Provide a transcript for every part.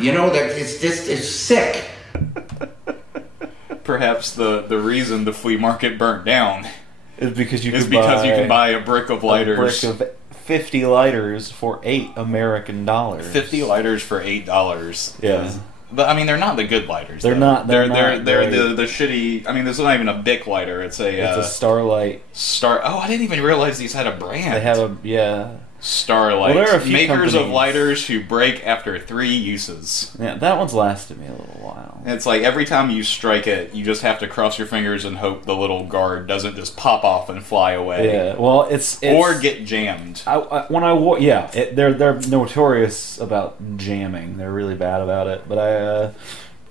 You know, that it's sick. Perhaps the reason the flea market burnt down is because you can buy a brick of lighters. A brick of 50 lighters for $8 American. 50 lighters for $8. Yeah. But I mean, they're not the good lighters. They're though. not. They're the shitty. I mean, this is not even a Bic lighter. It's a Starlight. Oh, I didn't even realize these had a brand. They have Starlight. Well, there are a few makers of companies. lighters who break after 3 uses. Yeah, that one's lasted me a little while. It's like every time you strike it, you just have to cross your fingers and hope the little guard doesn't just pop off and fly away. Yeah, well, it's or get jammed. They're notorious about jamming. They're really bad about it. But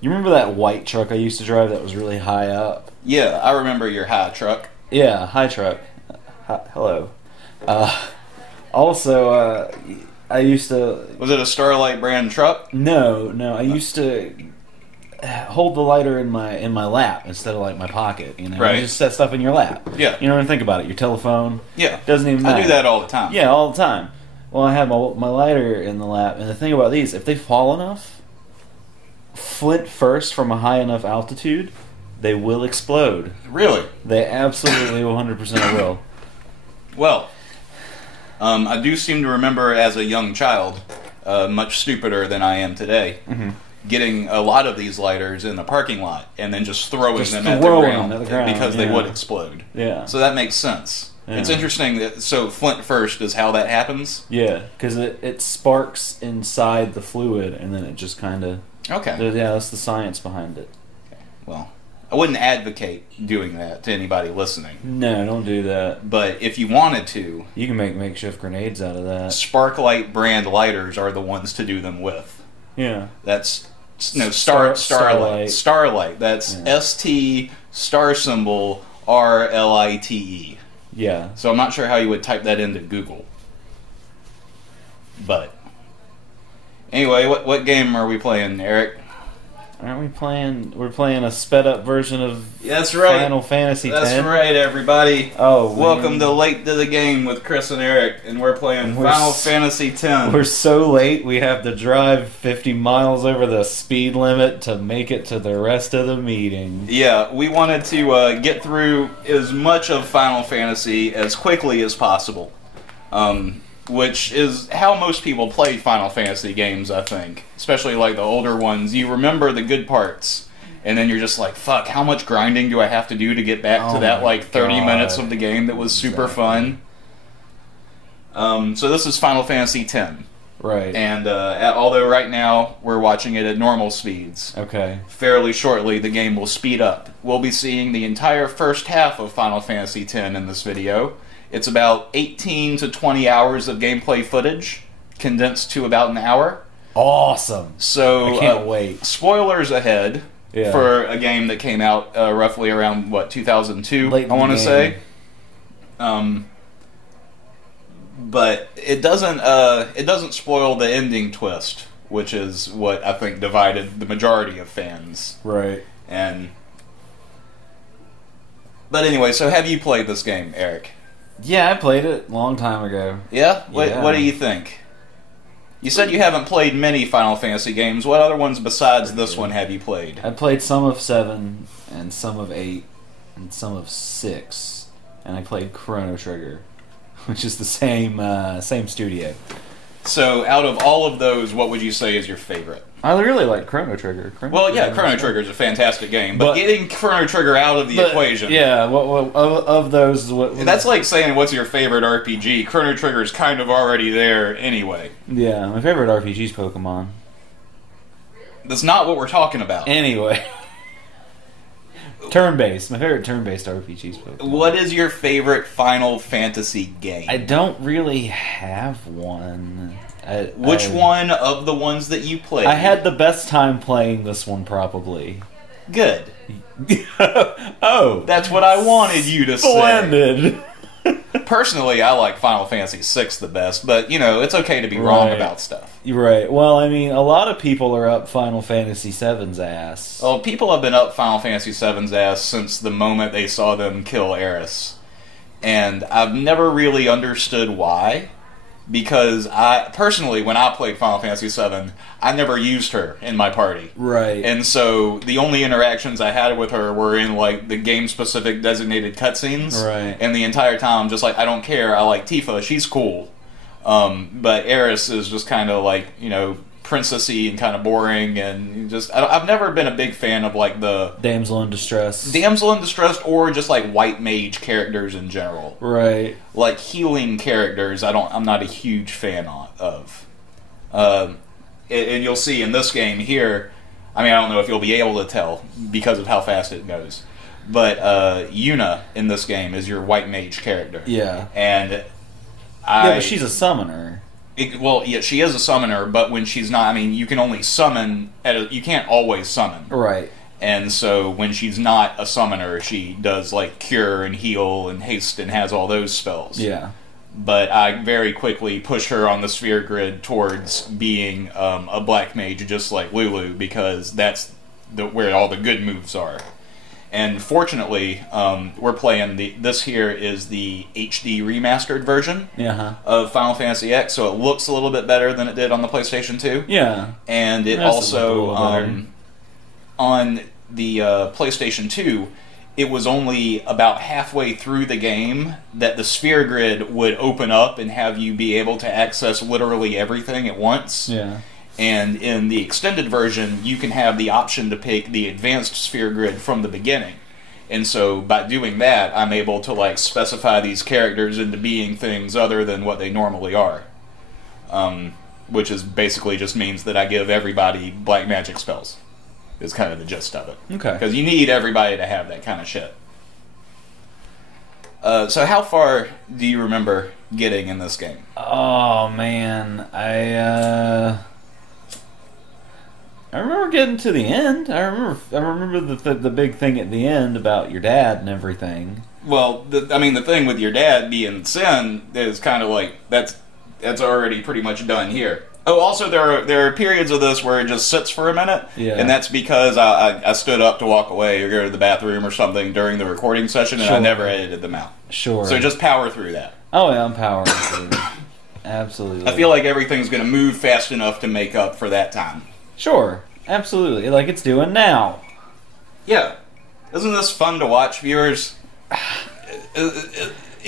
you remember that white truck I used to drive that was really high up? Yeah, I remember your high truck. Yeah, high truck. Hello. Also, I used to... Was it a Starlight brand truck? No. I used to hold the lighter in my lap instead of like my pocket. You know, right. You just set stuff in your lap. Yeah. You know what I think about it. Your telephone. Yeah. Doesn't even matter. I do that all the time. Yeah, all the time. Well, I have my lighter in the lap, and the thing about these, if they fall enough, flint first from a high enough altitude, they will explode. Really? They absolutely 100% will. Well, I do seem to remember as a young child, much stupider than I am today, getting a lot of these lighters in the parking lot and then just throwing them at the ground because they would explode. Yeah. So that makes sense. Yeah. It's interesting that so flint first is how that happens. Yeah, because it sparks inside the fluid and then it just kind of... Okay. Yeah, that's the science behind it. Okay. Well, I wouldn't advocate doing that to anybody listening. No, don't do that. But if you wanted to... You can make makeshift grenades out of that. Sparklight brand lighters are the ones to do them with. Yeah. That's... No, Starlight. Starlight. That's ST star symbol RLITE. Yeah. So I'm not sure how you would type that into Google. But... Anyway, what game are we playing, Eric? Aren't we playing... We're playing a sped-up version of That's right. Final Fantasy X? That's right, everybody. Oh, welcome to Late to the Game with Chris and Eric, and we're playing Final Fantasy X. We're so late, we have to drive 50 miles over the speed limit to make it to the rest of the meeting. Yeah, we wanted to get through as much of Final Fantasy as quickly as possible. Which is how most people play Final Fantasy games, I think. Especially like the older ones. You remember the good parts, and then you're just like, fuck, how much grinding do I have to do to get back to that like 30 minutes of the game that was super fun? So this is Final Fantasy X. Right. And although right now we're watching it at normal speeds, okay, fairly shortly the game will speed up. We'll be seeing the entire first half of Final Fantasy X in this video. It's about 18 to 20 hours of gameplay footage, condensed to about an hour. Awesome. So, I can't wait. Spoilers ahead for a game that came out roughly around, 2002, I want to say. But it doesn't spoil the ending twist, which is what I think divided the majority of fans. Right. But anyway, so have you played this game, Eric? Yeah, I played it a long time ago. Yeah? What do you think? You said you haven't played many Final Fantasy games. What other ones besides this one have you played? I played some of 7, and some of 8, and some of 6. And I played Chrono Trigger, which is the same studio. So, out of all of those, what would you say is your favorite? I really like Chrono Trigger. Chrono Trigger is a fantastic game, but getting Chrono Trigger out of the equation... Yeah, of those... That's like saying, what's your favorite RPG? Chrono Trigger is kind of already there anyway. Yeah, my favorite RPG is Pokemon. That's not what we're talking about. Anyway. Turn-based. My favorite turn-based RPG is Pokemon. What is your favorite Final Fantasy game? I don't really have one. Which one of the ones that you played? I had the best time playing this one, probably. Good. Oh. That's what I wanted you to say. Splendid. Personally, I like Final Fantasy VI the best, but, it's okay to be wrong about stuff. You're right. Well, I mean, a lot of people are up Final Fantasy VII's ass. Well, people have been up Final Fantasy VII's ass since the moment they saw them kill Aerith. And I've never really understood why. because I personally, when I played Final Fantasy VII, I never used her in my party. Right. And so the only interactions I had with her were in like the game-specific designated cutscenes. Right. And the entire time, I'm just like, I don't care. I like Tifa. She's cool. But Eris is just kind of like, you know, princessy and kind of boring, and just I've never been a big fan of like the damsel in distress, or just like white mage characters in general. Right. Like healing characters, I'm not a huge fan of. And you'll see in this game here. I mean, I don't know if you'll be able to tell because of how fast it goes, but Yuna in this game is your white mage character. Yeah. And but she's a summoner. Yeah, she is a summoner, but when she's not, I mean, you can only summon, you can't always summon. Right. And so when she's not a summoner, she does, like, cure and heal and haste and has all those spells. Yeah. But I very quickly push her on the sphere grid towards being a black mage, just like Lulu, because that's where all the good moves are. And fortunately, we're playing this here is the HD remastered version of Final Fantasy X, so it looks a little bit better than it did on the PlayStation 2. Yeah. And it also, on the PlayStation 2, it was only about halfway through the game that the sphere grid would open up and have you be able to access literally everything at once. Yeah. And in the extended version, you can have the option to pick the advanced sphere grid from the beginning. And so by doing that, I'm able to like specify these characters into being things other than what they normally are. Which is basically just means that I give everybody black magic spells. Is kind of the gist of it. Okay. Because you need everybody to have that kind of shit. So how far do you remember getting in this game? Oh man, I remember getting to the end. I remember the big thing at the end about your dad and everything. Well, I mean, the thing with your dad being Sin is kind of like that's already pretty much done here. Oh, also there are periods of this where it just sits for a minute, and that's because I stood up to walk away or go to the bathroom or something during the recording session, and I never edited them out. Sure. So just power through that. Oh yeah, I'm powering through. Absolutely. I feel like everything's going to move fast enough to make up for that time. Sure, absolutely, like it's doing now. Yeah. Isn't this fun to watch, viewers?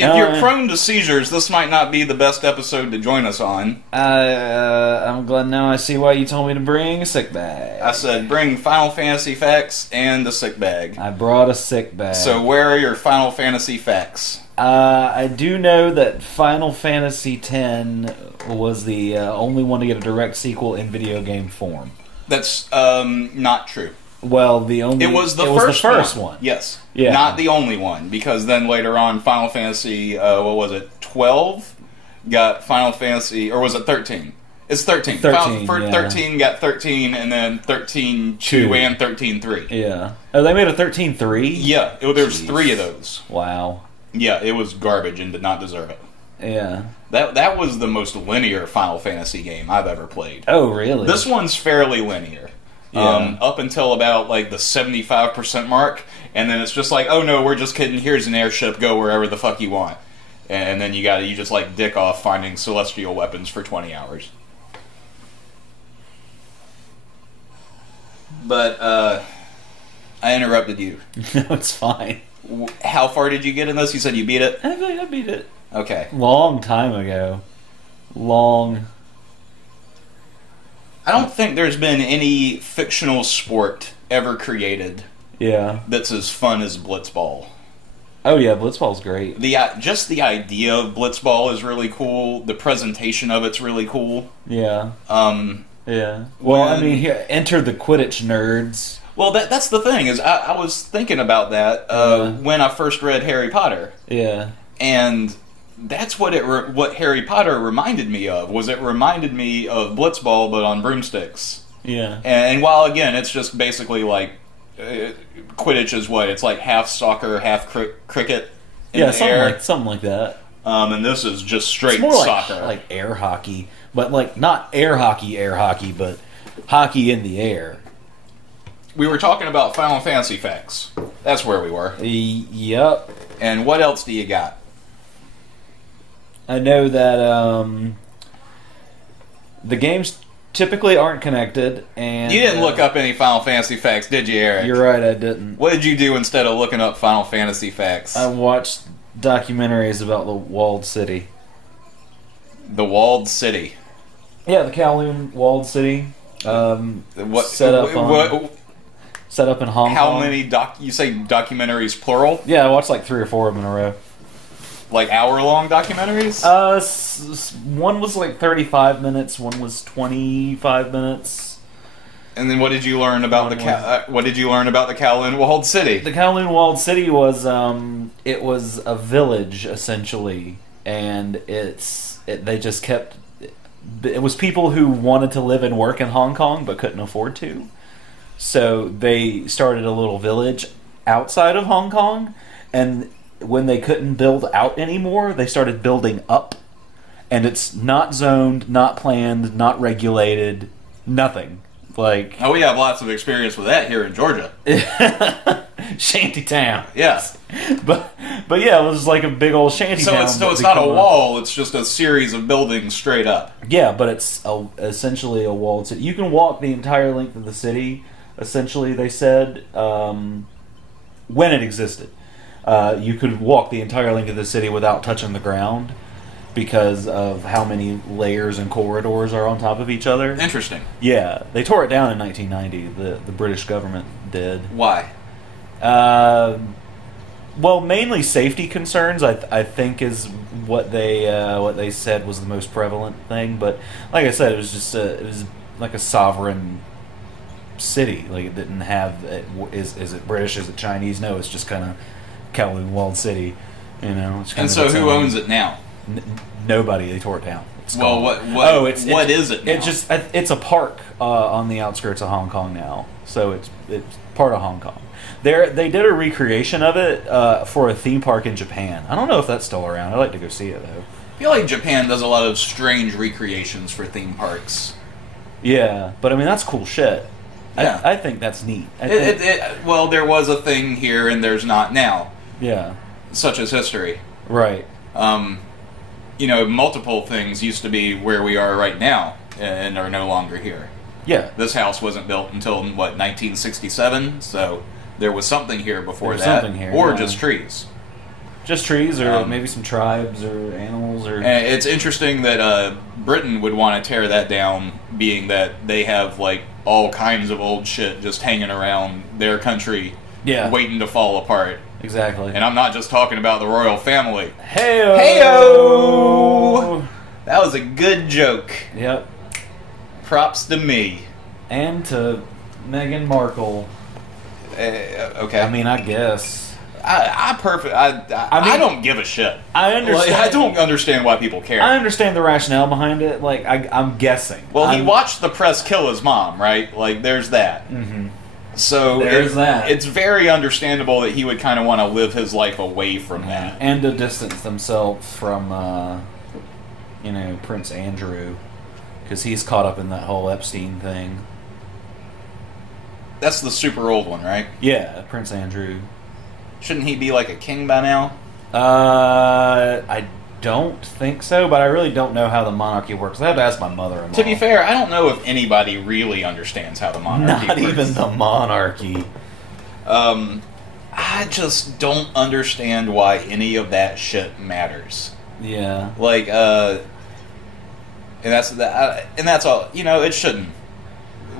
If you're prone to seizures, this might not be the best episode to join us on. I'm glad now I see why you told me to bring a sick bag. I said bring Final Fantasy facts and a sick bag. I brought a sick bag. So where are your Final Fantasy facts? I do know that Final Fantasy X was the only one to get a direct sequel in video game form. That's not true. Well, it was the first one. Yes. Yeah. Not the only one, because then later on Final Fantasy, what was it, 12 got Final Fantasy, or was it 13? It's 13. 13 got 13, and then 13.2 and 13.3. Yeah. Oh, they made a 13.3? Yeah. There's 3 of those. Wow. Yeah, it was garbage and did not deserve it. Yeah. That was the most linear Final Fantasy game I've ever played. Oh, really? This one's fairly linear. Yeah. Up until about like the 75% mark, and then it's just like, oh no, we're just kidding. Here's an airship. Go wherever the fuck you want, and then you just like dick off finding celestial weapons for 20 hours. But I interrupted you. No, it's fine. How far did you get in this? You said you beat it. I feel like I beat it. Okay. Long time ago. I don't think there's been any fictional sport ever created that's as fun as Blitzball. Oh yeah, Blitzball's great. Just the idea of Blitzball is really cool. The presentation of it's really cool. Yeah. Yeah. Well, I mean, here, enter the Quidditch nerds. Well, that's the thing, is I was thinking about that when I first read Harry Potter. Yeah. And that's what what Harry Potter reminded me of. It reminded me of Blitzball, but on broomsticks. Yeah. And while, again, it's just basically like Quidditch is what? It's like half soccer, half cricket in the air. Something like that. And this is just straight it's more soccer. Like air hockey. But like not air hockey, but hockey in the air. We were talking about Final Fantasy facts. That's where we were. Yep. And what else do you got? I know that The games typically aren't connected, and You didn't look up any Final Fantasy facts, did you, Eric? You're right, I didn't. What did you do instead of looking up Final Fantasy facts? I watched documentaries about the walled city. The walled city. Yeah, the Kowloon walled city. What set up in Hong Kong. How many you say documentaries plural? Yeah, I watched like 3 or 4 of them in a row. Like hour-long documentaries? One was like 35 minutes. One was 25 minutes. And then what did you learn about what did you learn about the Kowloon walled city? The Kowloon walled city was it was a village essentially, and they just kept. It was people who wanted to live and work in Hong Kong but couldn't afford to. So they started a little village outside of Hong Kong, and when they couldn't build out anymore, they started building up. And it's not zoned, not planned, not regulated, nothing. Like, oh, we have lots of experience with that here in Georgia. Shantytown. Yes. But yeah, it was like a big old shantytown. So it's not a wall, it's just a series of buildings straight up. Yeah, but it's essentially a walled city. You can walk the entire length of the city, essentially, they said, when it existed. You could walk the entire length of the city without touching the ground because of how many layers and corridors are on top of each other. Interesting. Yeah, they tore it down in 1990. The British government did. Why? Well, mainly safety concerns. I think is what they said was the most prevalent thing. But like I said, it was just it was like a sovereign city. Like it didn't have is it British? Is it Chinese? No, it's just kind of Kowloon walled city. You know. It's and so who owns it now? Nobody. They tore it down. Well, what is it now? It's a park on the outskirts of Hong Kong now. So it's part of Hong Kong. They did a recreation of it for a theme park in Japan. I don't know if that's still around. I'd like to go see it though. I feel like Japan does a lot of strange recreations for theme parks. Yeah, but I mean that's cool shit. Yeah. I think that's neat. Well, there was a thing here and there's not now. Yeah. Such as history. Right. Multiple things used to be where we are right now and are no longer here. Yeah. This house wasn't built until, 1967, so there was something here before that. Something here, or yeah. just trees. Just trees, or maybe some tribes, or animals, or... And it's interesting that Britain would want to tear that down, being that they have, all kinds of old shit just hanging around their country, waiting to fall apart. Exactly. And I'm not just talking about the royal family. Heyo! Heyo! That was a good joke. Yep. Props to me. And to Meghan Markle. Okay. I mean, I guess. I don't give a shit. I understand. I don't understand why people care. I understand the rationale behind it. I'm guessing. Well, he watched the press kill his mom, right? There's that. Mm-hmm. So there's that. It's very understandable that he would kind of want to live his life away from that. And to distance himself from, Prince Andrew. Because he's caught up in that whole Epstein thing. That's the super old one, right? Yeah, Prince Andrew. Shouldn't he be like a king by now? I don't think so, but I really don't know how the monarchy works. I have to ask my mother-in-law. To be fair, I don't know if anybody really understands how the monarchy works. Not even the monarchy. I just don't understand why any of that shit matters. Yeah. And that's all. It shouldn't.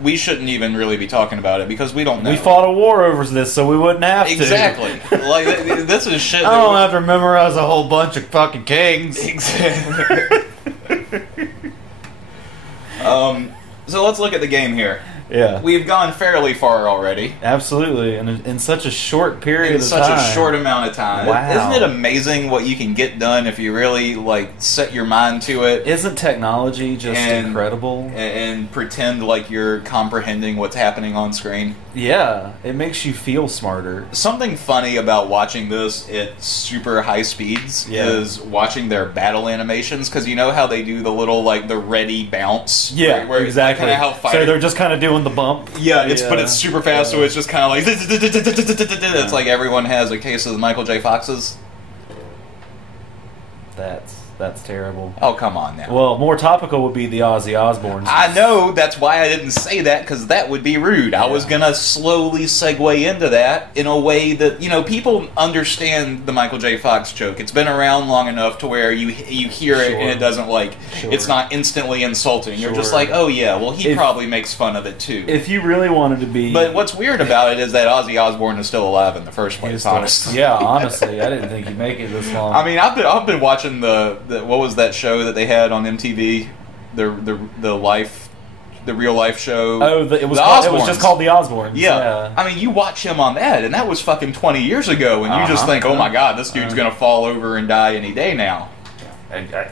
We shouldn't even really be talking about it because we don't know. We fought a war over this, so we wouldn't have to. Exactly. This is shit. I don't have to memorize a whole bunch of fucking kings. Exactly. So let's look at the game here. Yeah. We've gone fairly far already. Absolutely, and in such a short period of time. In such a short amount of time. Wow. Isn't it amazing what you can get done if you really, set your mind to it? Isn't technology just incredible? And pretend like you're comprehending what's happening on screen? Yeah, it makes you feel smarter. Something funny about watching this at super high speeds is watching their battle animations, because you know how they do the little, the ready bounce? Yeah, where exactly. So they're just kind of doing the bump. Yeah, but it's super fast, so it's just kind of like... It's like everyone has a case of Michael J. Fox's. That's That's terrible. Oh, come on now. Well, more topical would be the Ozzy Osbourne. I know, that's why I didn't say that, because that would be rude. I was going to slowly segue into that in a way that, you know, people understand the Michael J. Fox joke. It's been around long enough to where you hear it and it doesn't, like, it's not instantly insulting. You're just like, oh yeah, well he probably makes fun of it too. If you really wanted to be... But what's weird about it is that Ozzy Osbourne is still alive in the first place, honestly. Yeah, honestly, I didn't think he'd make it this long. I mean, I've been watching the what was that show that they had on MTV, the real life show. Oh, it was just called The Osbournes. Yeah. I mean, you watch him on that, and that was fucking 20 years ago, and you just think, oh my god, this dude's gonna fall over and die any day now.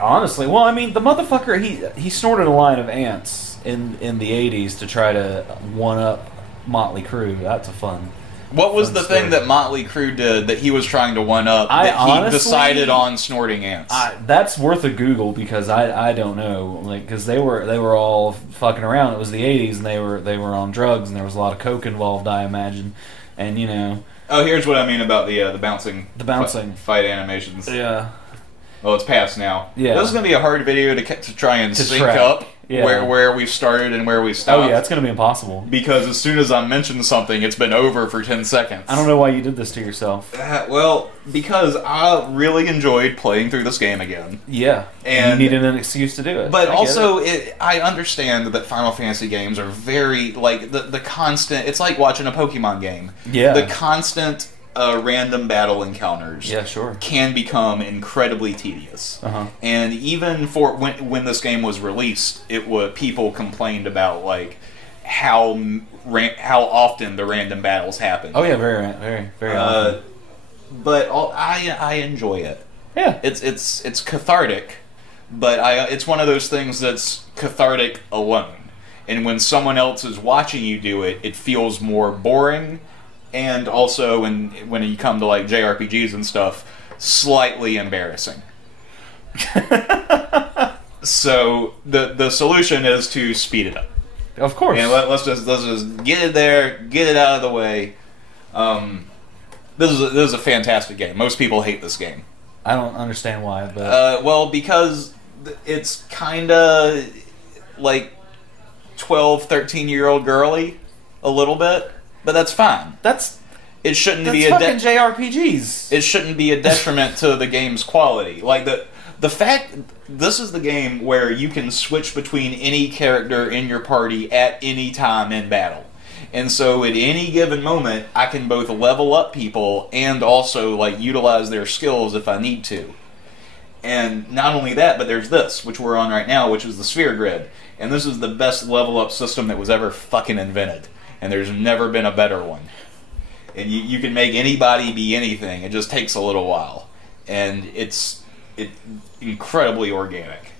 Honestly, well, I mean, the motherfucker, he snorted a line of ants in the 80s to try to one up Motley Crue. That's a fun. What was the thing that Motley Crue did that he was trying to one-up that he decided on snorting ants? That's worth a Google, because I don't know, like, because they were all fucking around. It was the 80s, and they were on drugs, and there was a lot of coke involved, I imagine, and you know. Oh, here's what I mean about the bouncing fight animations. Yeah. Well, it's past now. Yeah. This is going to be a hard video to try and sync up where we've started and where we stopped. Oh, yeah, it's going to be impossible. Because as soon as I mention something, it's been over for 10 seconds. I don't know why you did this to yourself. Well, because I really enjoyed playing through this game again. Yeah. And you needed an excuse to do it. But also, I understand that Final Fantasy games are very, like, the constant... It's like watching a Pokemon game. Yeah. The constant... random battle encounters can become incredibly tedious. And even for when this game was released, people complained about like how often the random battles happen. Oh yeah, very often. But I enjoy it. Yeah, it's cathartic, but it's one of those things that's cathartic alone. And when someone else is watching you do it, it feels more boring. And also, when you come to like JRPGs and stuff, slightly embarrassing. So the solution is to speed it up. Of course. And let's just get it there, get it out of the way. This is a fantastic game. Most people hate this game. I don't understand why, but well, because it's kind of like 12, 13-year-old girly a little bit. But that's fine. It shouldn't be fucking JRPGs. It shouldn't be a detriment to the game's quality. Like the fact this is the game where you can switch between any character in your party at any time in battle. And so at any given moment, I can both level up people and also like utilize their skills if I need to. And not only that, but there's this, which we're on right now, which is the Sphere Grid. And this is the best level up system that was ever fucking invented. And there's never been a better one. And you can make anybody be anything. It just takes a little while. And it's incredibly organic.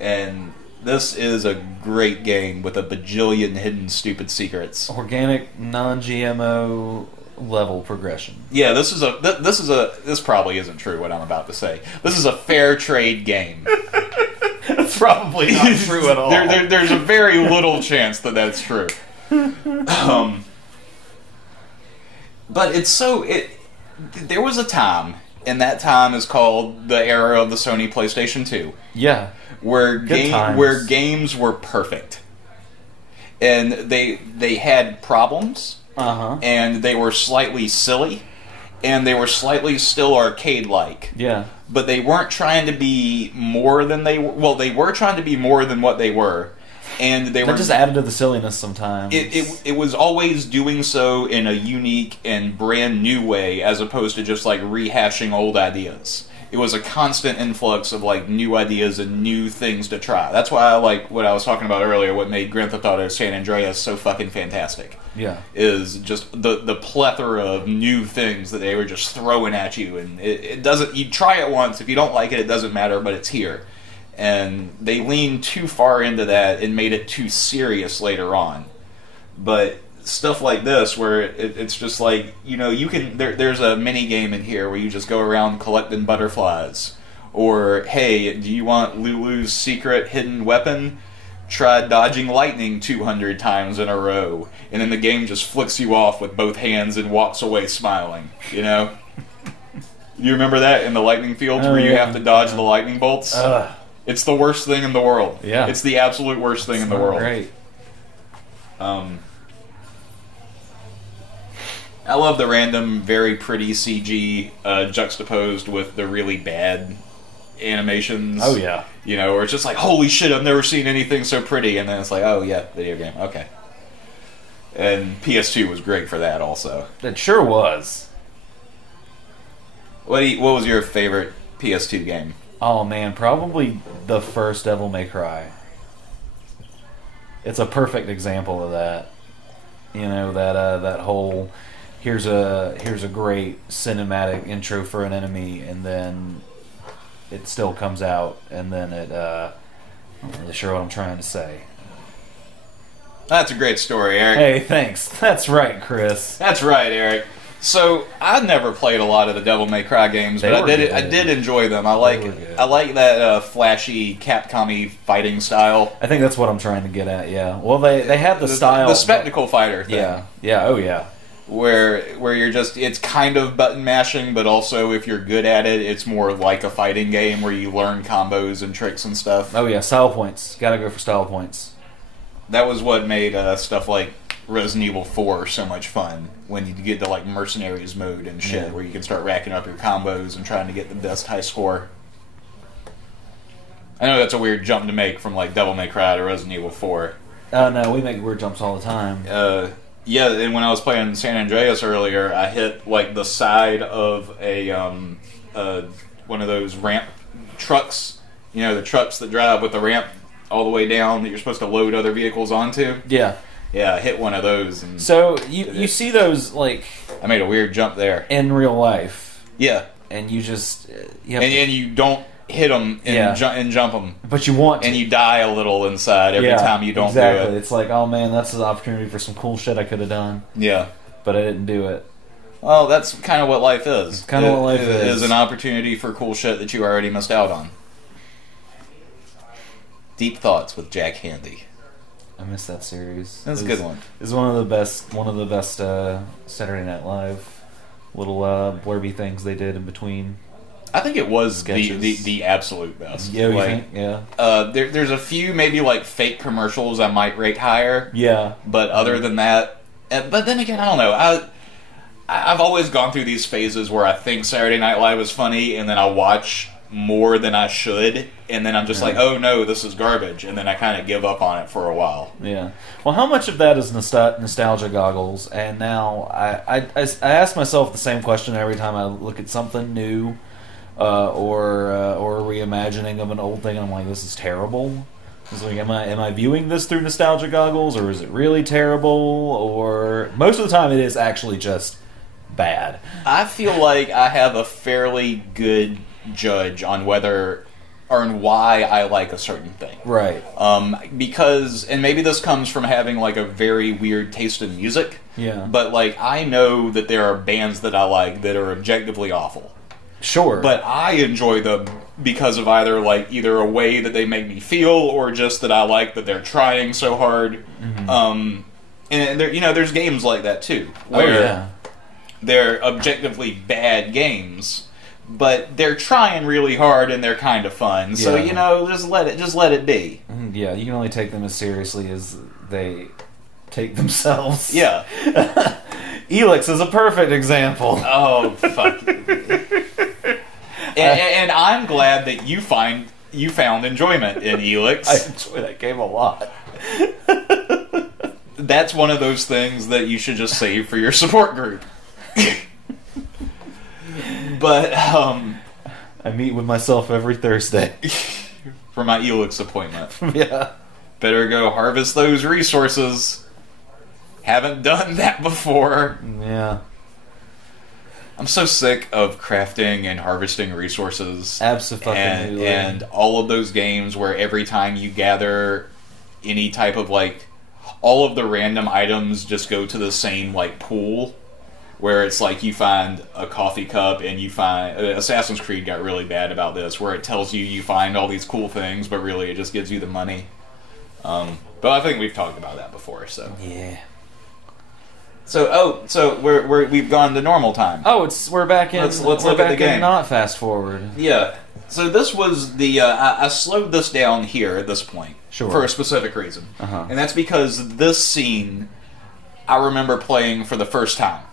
And this is a great game with a bajillion hidden stupid secrets. Organic, non-GMO level progression. Yeah, this probably isn't true what I'm about to say. This is a fair trade game. That's probably not true at all. There's a very little chance that that's true. But there was a time, and that time is called the era of the Sony PlayStation 2. Yeah. Where games were perfect. And they had problems, and they were slightly silly, and they were slightly still arcade-like. Yeah. But they weren't trying to be more than they were. Well, they were trying to be more than what they were. And they were just added to the silliness sometimes. It was always doing so in a unique and brand new way, as opposed to just like rehashing old ideas. It was a constant influx of like new ideas and new things to try. That's why I like what I was talking about earlier. What made Grand Theft Auto San Andreas so fucking fantastic. Yeah, is just the plethora of new things that they were just throwing at you, and it doesn't. You try it once, if you don't like it, it doesn't matter. But it's here. And they leaned too far into that and made it too serious later on. But stuff like this, where it's just like, you know, you can... There's a mini game in here where you just go around collecting butterflies. Or, hey, do you want Lulu's secret hidden weapon? Try dodging lightning 200 times in a row. And then the game just flicks you off with both hands and walks away smiling, you know? You remember that in the lightning fields where you have to dodge the lightning bolts? It's the worst thing in the world. Yeah. It's the absolute worst thing in the world. Great. I love the random, very pretty CG juxtaposed with the really bad animations. Oh, yeah. You know, where it's just like, holy shit, I've never seen anything so pretty. And then it's like, oh, yeah, video game. Okay. And PS2 was great for that also. It sure was. What was your favorite PS2 game? Oh, man, probably the first Devil May Cry. It's a perfect example of that. You know, that whole... Here's a great cinematic intro for an enemy, and then it still comes out, and then I'm not really sure what I'm trying to say. That's a great story, Eric. Hey, thanks. That's right, Chris. That's right, Eric. So I never played a lot of the Devil May Cry games, but I did enjoy them. I like that flashy Capcom-y fighting style. I think that's what I'm trying to get at. Yeah. Well, they have the style, the spectacle fighter thing. Yeah. Yeah. Oh yeah. Where you're just, it's kind of button mashing, but also if you're good at it, it's more like a fighting game where you learn combos and tricks and stuff. Oh yeah, style points. Gotta go for style points. That was what made stuff like Resident Evil 4 so much fun, when you get to like mercenaries mode and shit, where you can start racking up your combos and trying to get the best high score. I know that's a weird jump to make from like Devil May Cry to Resident Evil 4. No, we make weird jumps all the time. Yeah, and when I was playing San Andreas earlier, I hit like the side of a one of those ramp trucks. You know, the trucks that drive with the ramp all the way down that you're supposed to load other vehicles onto. Yeah. Yeah, I hit one of those. And so you see those like I made a weird jump there in real life. Yeah, and you just and you don't hit them and jump them, but you want to. And you die a little inside every time you don't do it. It's like, oh man, that's an opportunity for some cool shit I could have done. Yeah, but I didn't do it. Well, that's kind of what life is. It's kind of what life is. An opportunity for cool shit that you already missed out on. Deep Thoughts with Jack Handy. I missed that series. That's a good one. It's one of the best Saturday Night Live little blurby things they did in between. I think it was the absolute best. Yeah, like, there's a few maybe like fake commercials I might rate higher. Yeah, but other than that, but then again, I don't know. I've always gone through these phases where I think Saturday Night Live is funny, and then I watch more than I should, and then I'm just like, oh no, this is garbage, and then I kind of give up on it for a while. Yeah. Well, how much of that is nostalgia goggles? And now I ask myself the same question every time I look at something new. Or a reimagining of an old thing, and I'm like, this is terrible. It's like, am I viewing this through nostalgia goggles, or is it really terrible? Or most of the time, it is actually just bad. I feel like I have a fairly good judge on whether or why I like a certain thing. Right. Because, and maybe this comes from having like a very weird taste in music. Yeah. But like, I know that there are bands that I like that are objectively awful. Sure. But I enjoy them because of either a way that they make me feel, or just that I like that they're trying so hard. Mm-hmm. And there, there's games like that too, where they're objectively bad games, but they're trying really hard and they're kind of fun. So just let it be. Yeah, you can only take them as seriously as they take themselves. Yeah. Elix is a perfect example. Oh fuck. And I'm glad that you found enjoyment in Elix. I enjoy that game a lot. That's one of those things that you should just save for your support group. But I meet with myself every Thursday for my Elix appointment. Yeah. Better go harvest those resources. Haven't done that before. Yeah. I'm so sick of crafting and harvesting resources. Absolutely. And all of those games where every time you gather any type of all of the random items just go to the same pool, where it's like you find a coffee cup and you find Assassin's Creed got really bad about this, where it tells you find all these cool things, but really it just gives you the money. But I think we've talked about that before, so yeah. So we've gone to normal time. Oh, we're back in. Let's we're look back at the game. in not fast forward. Yeah. So this was the I slowed this down here at this point for a specific reason, and that's because this scene I remember playing for the first time,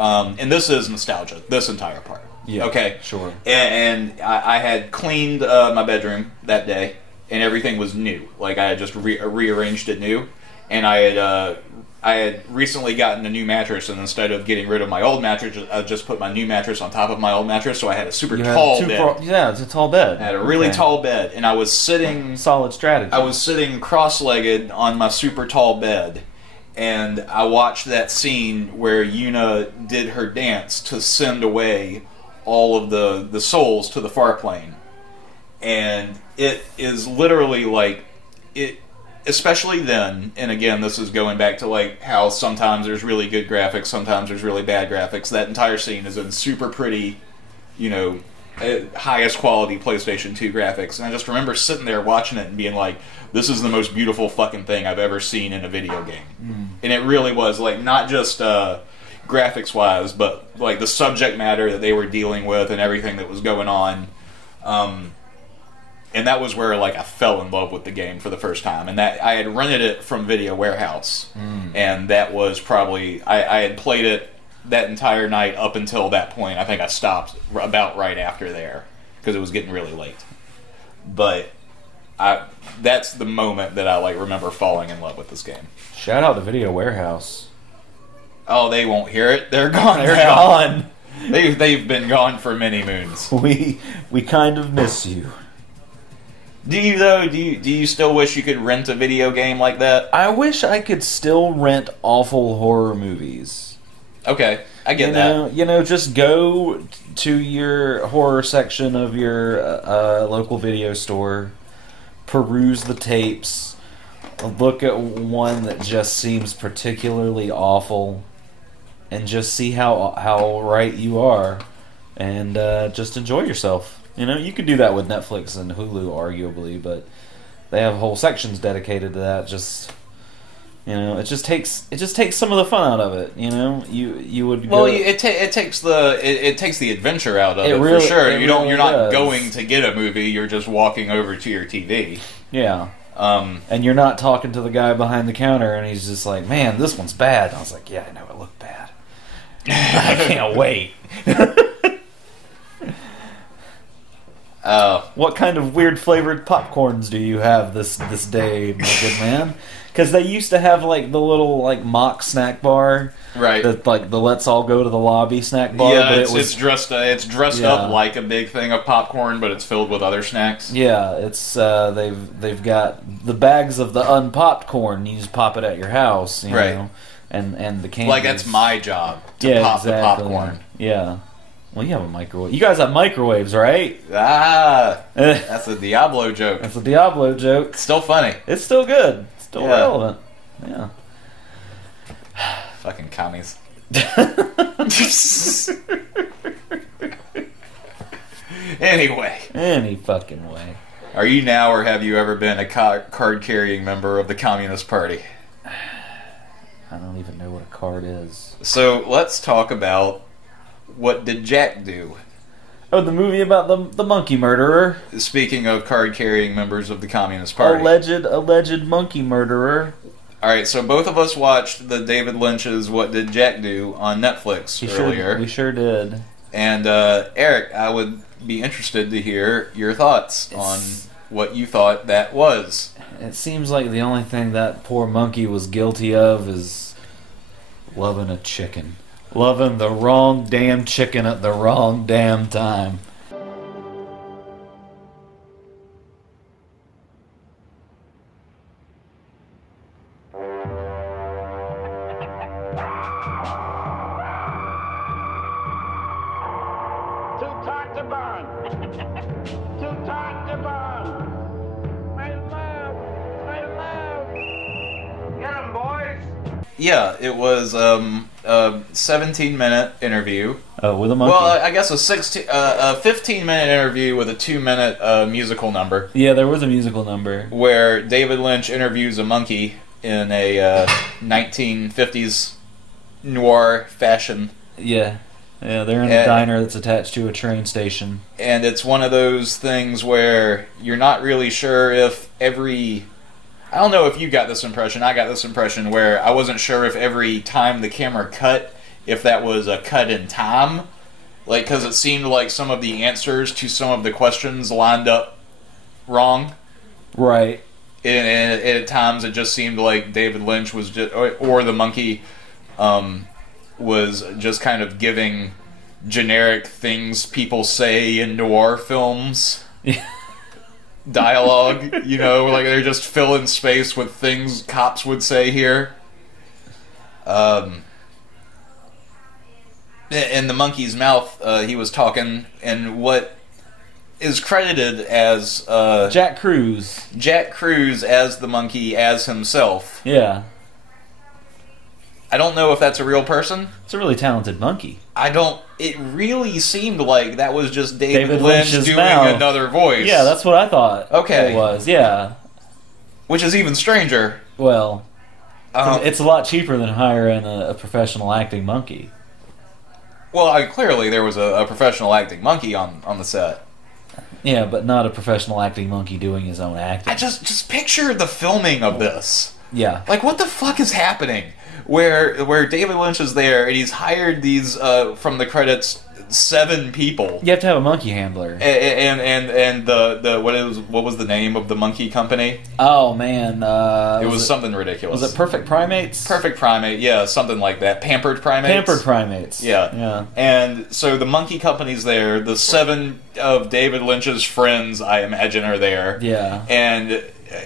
and this is nostalgia. This entire part. Yeah. Okay. Sure. And I had cleaned my bedroom that day, and everything was new. Like I had just rearranged it new, and I had recently gotten a new mattress, and instead of getting rid of my old mattress, I just put my new mattress on top of my old mattress, so I had a super tall bed. Yeah, it's a tall bed. I had a really tall bed, and I was sitting... Solid strategy. I was sitting cross-legged on my super tall bed, and I watched that scene where Yuna did her dance to send away all of the souls to the far plane. And it is literally like... Especially then, and again, this is going back to like how sometimes there's really good graphics, sometimes there's really bad graphics. That entire scene is in super pretty, highest quality PlayStation 2 graphics. And I just remember sitting there watching it and being like, this is the most beautiful fucking thing I've ever seen in a video game. And it really was, like, not just graphics-wise, but like the subject matter that they were dealing with and everything that was going on. And that was where, like, I fell in love with the game for the first time. And that I had rented it from Video Warehouse. And that was probably... I had played it that entire night up until that point. I think I stopped about right after there. Because it was getting really late. But that's the moment that I, like, remember falling in love with this game. Shout out to Video Warehouse. Oh, they won't hear it. They're gone. They're gone. They've been gone for many moons. We kind of miss you. Do you, though? Do you still wish you could rent a video game like that? I wish I could still rent awful horror movies. Okay, I get that. Just go to your horror section of your local video store, peruse the tapes, look at one that just seems particularly awful, and just see how right you are, and just enjoy yourself. You could do that with Netflix and Hulu, arguably, but they have whole sections dedicated to that. It just takes some of the fun out of it. You would. It takes the adventure out of it really, for sure. You're not going to get a movie. You're just walking over to your TV. Yeah. And you're not talking to the guy behind the counter, and he's just like, "Man, this one's bad." And I was like, "Yeah, I know it looked bad. I can't wait." What kind of weird flavored popcorns do you have this day, my good man? Because they used to have like the little like mock snack bar, right? That like the let's all go to the lobby snack bar. Yeah, but it's dressed up like a big thing of popcorn, but it's filled with other snacks. Yeah, it's they've got the bags of the unpopped corn. You just pop it at your house, you know, and the candy. Like that's my job to pop the popcorn. Yeah. Well, you have a microwave. You guys have microwaves, right? That's a Diablo joke. That's a Diablo joke. It's still funny. It's still good. It's still relevant. Yeah. Fucking commies. Anyway. Any fucking way. Are you now, or have you ever been a card-carrying member of the Communist Party? I don't even know what a card is. So, let's talk about What Did Jack Do? Oh, the movie about the monkey murderer. Speaking of card-carrying members of the Communist Party. Alleged monkey murderer. Alright, so both of us watched the David Lynch's What Did Jack Do on Netflix earlier. We sure did. And, Eric, I would be interested to hear your thoughts on what you thought that was. It seems like the only thing that poor monkey was guilty of is loving a chicken. Loving the wrong damn chicken at the wrong damn time. Yeah, it was a 17-minute interview. With a monkey. Well, I guess a 15-minute interview with a 2-minute musical number. Yeah, there was a musical number. Where David Lynch interviews a monkey in a 1950s noir fashion. Yeah. Yeah, they're in a diner that's attached to a train station. And it's one of those things where you're not really sure if every... I don't know if you got this impression. I got this impression where I wasn't sure if every time the camera cut, if that was a cut in time. Like, because it seemed like some of the answers to some of the questions lined up wrong. Right. And at times it just seemed like David Lynch was just... Or the monkey was just kind of giving generic things people say in noir films. Dialogue, you know, like they're just filling space with things cops would say here. In the monkey's mouth, he was talking, and what is credited as Jack Cruz. Jack Cruz as the monkey as himself. Yeah. I don't know if that's a real person. It's a really talented monkey. It really seemed like that was just David Lynch Lynch's doing mouth. another voice. Yeah, that's what I thought. Okay. It was, yeah. Which is even stranger. Well, it's a lot cheaper than hiring a professional acting monkey. Well, clearly there was a professional acting monkey on the set. Yeah, but not a professional acting monkey doing his own acting. I just picture the filming of this. Yeah. Like, what the fuck is happening? Where David Lynch is there, and he's hired these, from the credits, 7 people. You have to have a monkey handler. And what was the name of the monkey company? Oh, man. It was something ridiculous. Was it Perfect Primates? Perfect Primate, yeah, something like that. Pampered Primates? Pampered Primates. Yeah. And so the monkey company's there. The 7 of David Lynch's friends, I imagine, are there. Yeah. And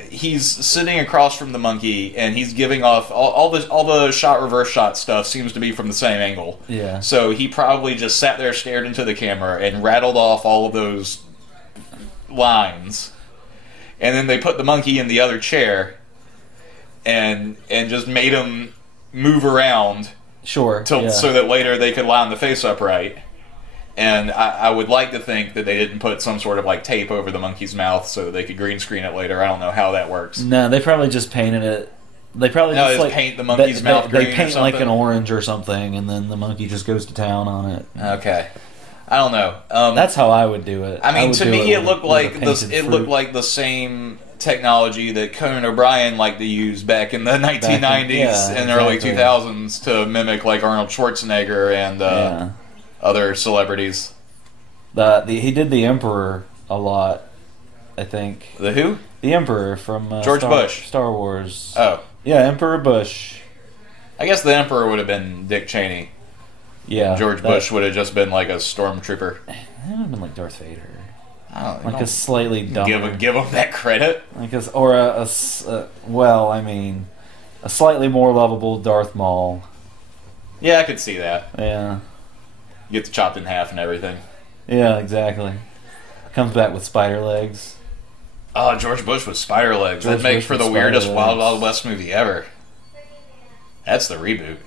he's sitting across from the monkey, and he's giving off all the shot reverse shot stuff seems to be from the same angle. Yeah. So he probably just sat there, stared into the camera, and rattled off all of those lines. And then they put the monkey in the other chair, and just made him move around. Sure. So that later they could line the face up right. And I would like to think that they didn't put some sort of like tape over the monkey's mouth so that they could green screen it later. I don't know how that works. No, they probably just painted it. They probably just like paint the monkey's mouth green. They paint or like an orange or something, and then the monkey just goes to town on it. Okay, I don't know. That's how I would do it. I mean, to me, it looked like the same technology that Conan O'Brien liked to use back in the 1990s and early 2000s to mimic like Arnold Schwarzenegger and other celebrities. He did the Emperor a lot, I think. The who? The Emperor from Bush. Star Wars. Oh. Yeah, Emperor Bush. I guess the Emperor would have been Dick Cheney. Yeah. George Bush would have just been like a stormtrooper. It would have been like Darth Vader. Like a slightly dumber. Give him that credit. A slightly more lovable Darth Maul. Yeah, I could see that. Yeah. Gets chopped in half and everything. Yeah, exactly. Comes back with spider legs. Oh, George Bush with spider legs. That makes for the weirdest Wild Wild West movie ever. That's the reboot.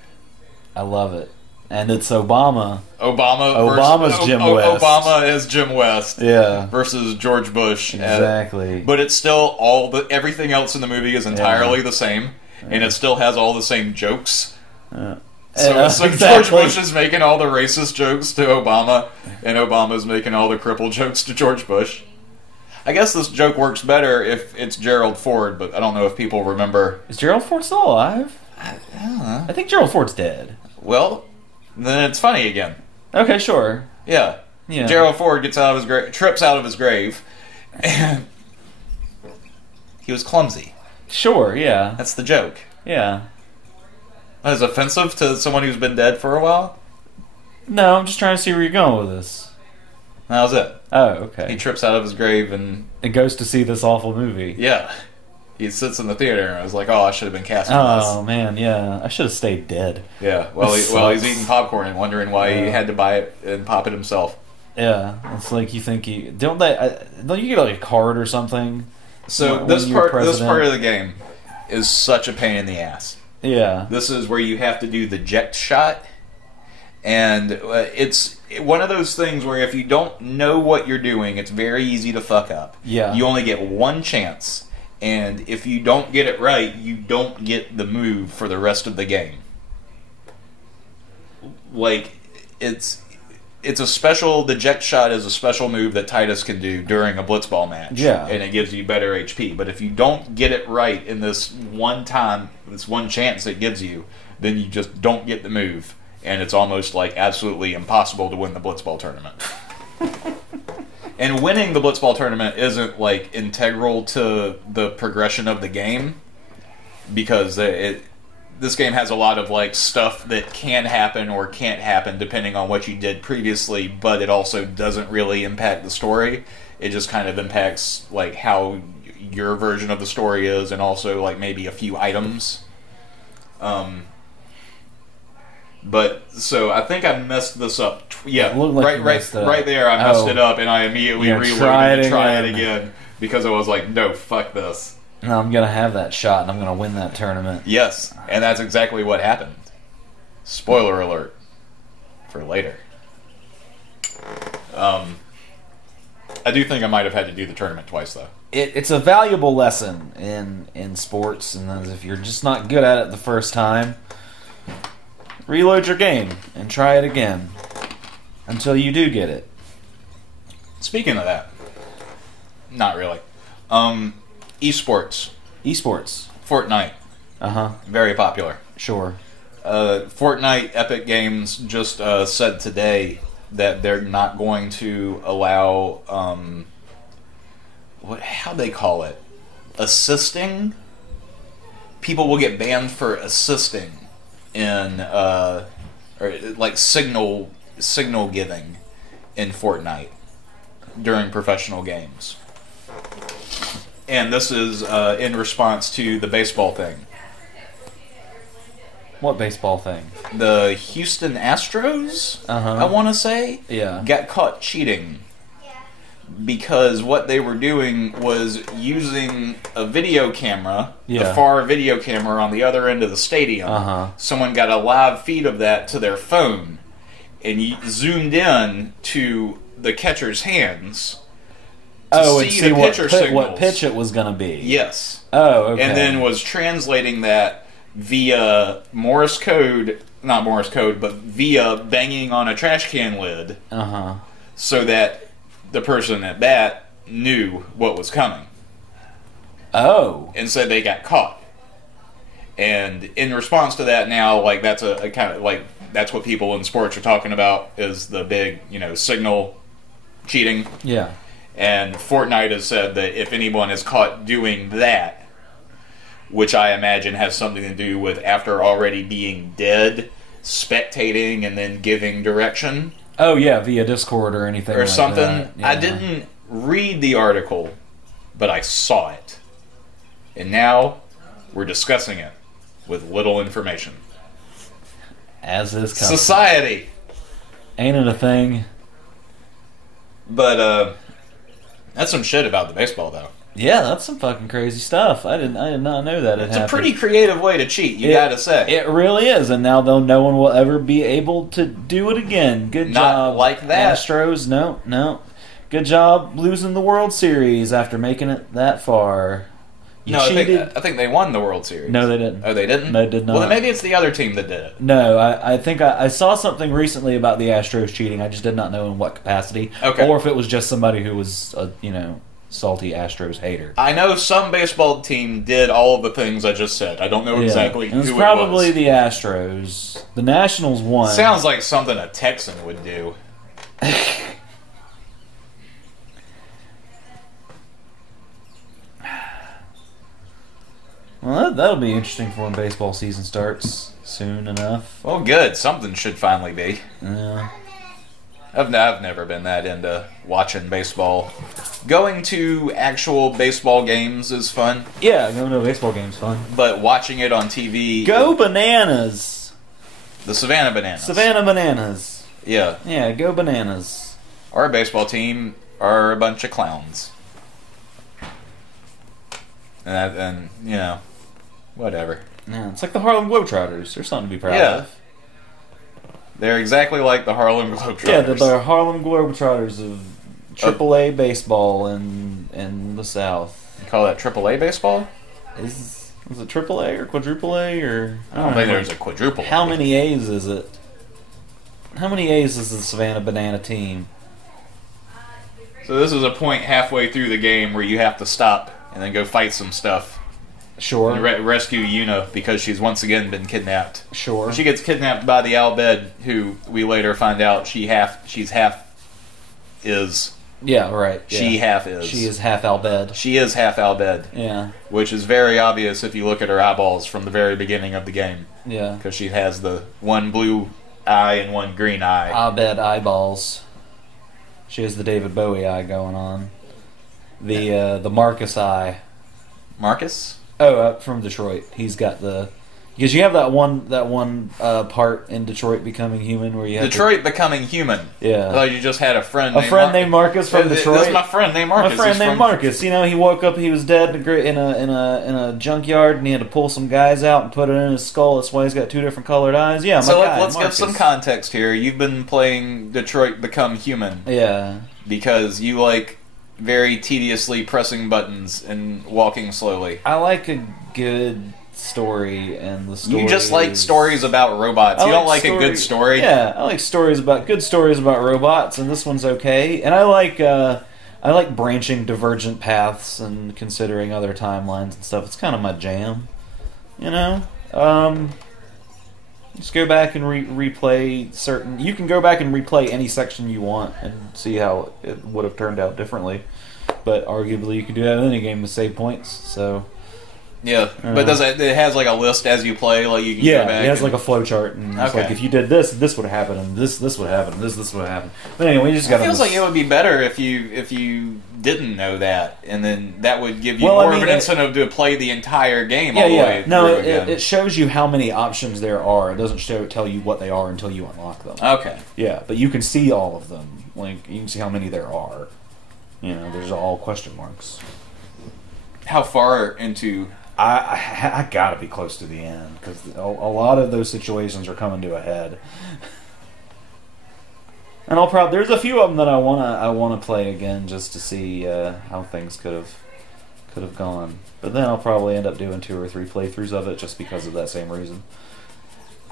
I love it. And it's Obama. Obama's Jim West. Obama is Jim West. Yeah. Versus George Bush. Exactly. But it's still everything else in the movie is entirely the same. And it still has all the same jokes. So exactly. George Bush is making all the racist jokes to Obama, and Obama's making all the crippled jokes to George Bush. I guess this joke works better if it's Gerald Ford, but I don't know if people remember. Is Gerald Ford still alive? I don't know. I think Gerald Ford's dead. Well, then it's funny again. Okay, sure. Yeah. Gerald Ford gets out of his trips out of his grave, and he was clumsy. Sure, yeah. That's the joke. Yeah. That is offensive to someone who's been dead for a while? No, I'm just trying to see where you're going with this. How's it? Oh, okay. He trips out of his grave and goes to see this awful movie. Yeah. He sits in the theater and I was like, oh, I should have been cast in this. Oh, man, yeah. I should have stayed dead. Yeah, he's eating popcorn and wondering why he had to buy it and pop it himself. Yeah, it's like you think don't you get like a card or something? So this part of the game is such a pain in the ass. Yeah. This is where you have to do the eject shot, and it's one of those things where if you don't know what you're doing, it's very easy to fuck up. Yeah. You only get one chance, and if you don't get it right, you don't get the move for the rest of the game. like it's a special. The jet shot is a special move that Titus can do during a blitzball match. Yeah. And it gives you better HP. But if you don't get it right in this one time, this one chance it gives you, then you just don't get the move, and it's almost like absolutely impossible to win the blitzball tournament. And winning the blitzball tournament isn't like integral to the progression of the game, because this game has a lot of like stuff that can happen or can't happen depending on what you did previously, but it also doesn't really impact the story. It just kind of impacts like how your version of the story is, and also like maybe a few items. But so I think I messed this up. Yeah, like right there. I messed it up, and I immediately reloaded to try it again because I was like, no, fuck this. No, I'm gonna have that shot, and I'm gonna win that tournament. Yes, and that's exactly what happened. Spoiler alert for later. I do think I might have had to do the tournament twice, though. It's a valuable lesson in sports, and if you're just not good at it the first time, reload your game and try it again until you do get it. Speaking of that, not really. Esports. Fortnite. Very popular. Sure. Fortnite Epic Games just said today that they're not going to allow how they call it, assisting. People will get banned for assisting in or like signal giving in Fortnite during professional games. And this is in response to the baseball thing. What baseball thing? The Houston Astros, I want to say, got caught cheating because what they were doing was using a video camera, the far video camera on the other end of the stadium. Someone got a live feed of that to their phone and zoomed in to the catcher's hands and see what pitch it was going to be. Yes. Oh, okay. And then was translating that via Morse code, not Morse code, but via banging on a trash can lid, so that the person at bat knew what was coming. Oh. And so they got caught. And in response to that now, like that's a kind of like that's what people in sports are talking about is the big, signal cheating. Yeah. And Fortnite has said that if anyone is caught doing that, which I imagine has something to do with after already being dead, spectating and then giving direction. Oh, yeah, via Discord or anything or like something. that. Yeah. I didn't read the article, but I saw it. And now we're discussing it with little information. As is custom. Society! Ain't it a thing? But, that's some shit about the baseball, though. Yeah, that's some fucking crazy stuff. I did not know that it happened. It's a pretty creative way to cheat, you gotta say. It really is, and now no one will ever be able to do it again. Good job. Not like that. Astros, no. Good job losing the World Series after making it that far. I think they won the World Series. No, they didn't. Oh, they didn't? No, they did not. Well, then maybe it's the other team that did it. No, I think I saw something recently about the Astros cheating. I just did not know in what capacity. Okay. Or if it was just somebody who was, salty Astros hater. I know some baseball team did all of the things I just said. I don't know exactly who it was. It was probably the Astros. The Nationals won. Sounds like something a Texan would do. Well, that'll be interesting for when baseball season starts soon enough. Well, good. Something should finally be. Yeah. I've never been that into watching baseball. Going to actual baseball games is fun. Yeah, going to a baseball game's fun. But watching it on TV... Go Bananas! The Savannah Bananas. Savannah Bananas. Yeah. Yeah, go Bananas. Our baseball team are a bunch of clowns. And whatever. Yeah, it's like the Harlem Globetrotters. There's something to be proud of. They're exactly like the Harlem Globetrotters. Yeah, the Harlem Globetrotters of AAA baseball in the South. You call that AAA baseball? Is it AAA or quadruple A or? I don't think there's a quadruple. How many A's is it? How many A's is the Savannah Banana team? So this is a point halfway through the game where you have to stop and then go fight some stuff. Sure. And rescue Yuna because she's once again been kidnapped. Sure. She gets kidnapped by the Albed, who we later find out she's half is. Yeah, right. She half is. She is half Albed. She is half Albed. Yeah. Which is very obvious if you look at her eyeballs from the very beginning of the game. Yeah. Because she has the one blue eye and one green eye. Albed eyeballs. She has the David Bowie eye going on. The Marcus eye. Marcus? Oh, from Detroit. He's got the... Because you have that one part in Detroit Becoming Human where you have Detroit Becoming Human. Yeah. I thought you just had a friend named Marcus from Detroit. That's my friend named Marcus. My friend named Marcus. You know, he woke up, he was dead in a junkyard, and he had to pull some guys out and put it in his skull. That's why he's got two different colored eyes. Yeah, so let's give some context here. You've been playing Detroit Become Human. Yeah. Because you like very tediously pressing buttons and walking slowly. I like a good story, and the story. You just like stories about robots. You don't like a good story. Yeah, I like good stories about robots, and this one's okay. And I like branching divergent paths and considering other timelines and stuff. It's kind of my jam, you know. Just go back and replay certain. You can go back and replay any section you want and see how it would have turned out differently. But arguably, you can do that in any game to save points. So. Yeah, but it has like a list as you play, like you can go back. It has like a flow chart, and it's like if you did this would happen, and this would happen, and this would happen. But anyway, you just got. It feels like it would be better if you didn't know that, and then that would give you more of an incentive to play the entire game all the way through. No, it shows you how many options there are. It doesn't tell you what they are until you unlock them. Okay. Yeah, but you can see all of them. Like you can see how many there are. You know, there's all question marks. How far into? I gotta be close to the end because a lot of those situations are coming to a head, and there's a few of them that I wanna play again just to see how things could have gone. But then I'll probably end up doing 2 or 3 playthroughs of it just because of that same reason.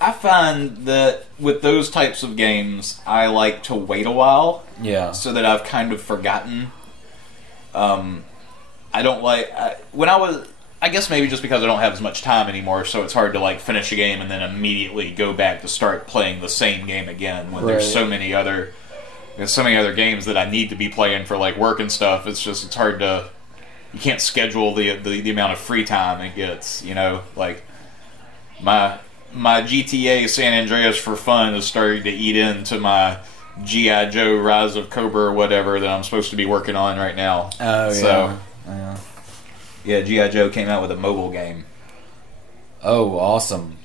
I find that with those types of games, I like to wait a while. Yeah. So that I've kind of forgotten. I don't like I guess maybe just because I don't have as much time anymore, so it's hard to like finish a game and then immediately go back to start playing the same game again when there's so many other games that I need to be playing for like work and stuff. It's hard to, you can't schedule the amount of free time it gets, you know, like my GTA San Andreas for fun is starting to eat into my G.I. Joe Rise of Cobra or whatever that I'm supposed to be working on right now. Oh, yeah. So, yeah. Yeah, G.I. Joe came out with a mobile game. Oh, awesome.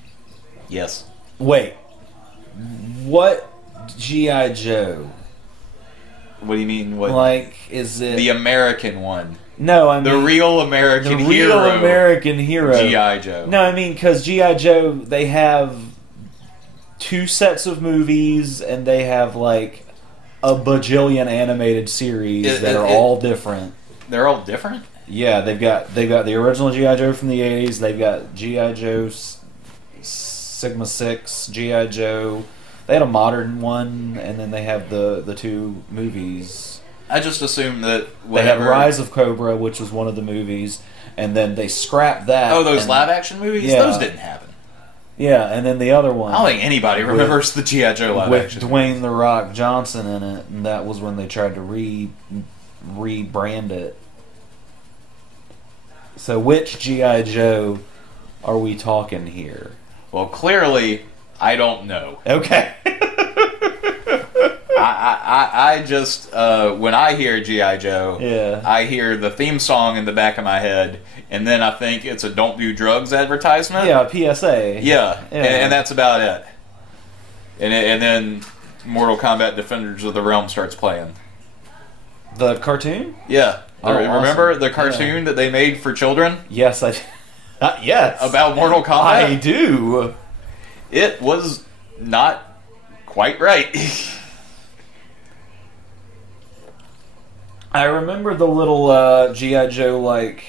Yes. Wait. What G.I. Joe? What do you mean? What? Like, is it... The American one. No, I mean... The real American hero. The real American hero. G.I. Joe. No, I mean, because G.I. Joe, they have 2 sets of movies, and they have, like, a bajillion animated series that are all different. They're all different? Yeah, they've got the original G.I. Joe from the 80s. They've got G.I. Joe Sigma 6, G.I. Joe. They had a modern one, and then they have the 2 movies. I just assumed that they had Rise of Cobra, which was one of the movies, and then they scrapped that. Oh, those live action movies? Yeah. Those didn't happen. Yeah, and then the other one. I don't think anybody remembers the G.I. Joe live action. With Dwayne "The Rock" Johnson in it, and that was when they tried to rebrand it. So which G.I. Joe are we talking here? Well, clearly, I don't know. Okay. I just, when I hear G.I. Joe, yeah. I hear the theme song in the back of my head, and then I think it's a Don't Do Drugs advertisement. Yeah, PSA. Yeah. And that's about it. And then Mortal Kombat Defenders of the Realm starts playing. The cartoon? Yeah. Oh, remember awesome. the cartoon that they made for children? Yes, yes. About Mortal Kombat? I do. It was not quite right. I remember the little G.I. Joe, like,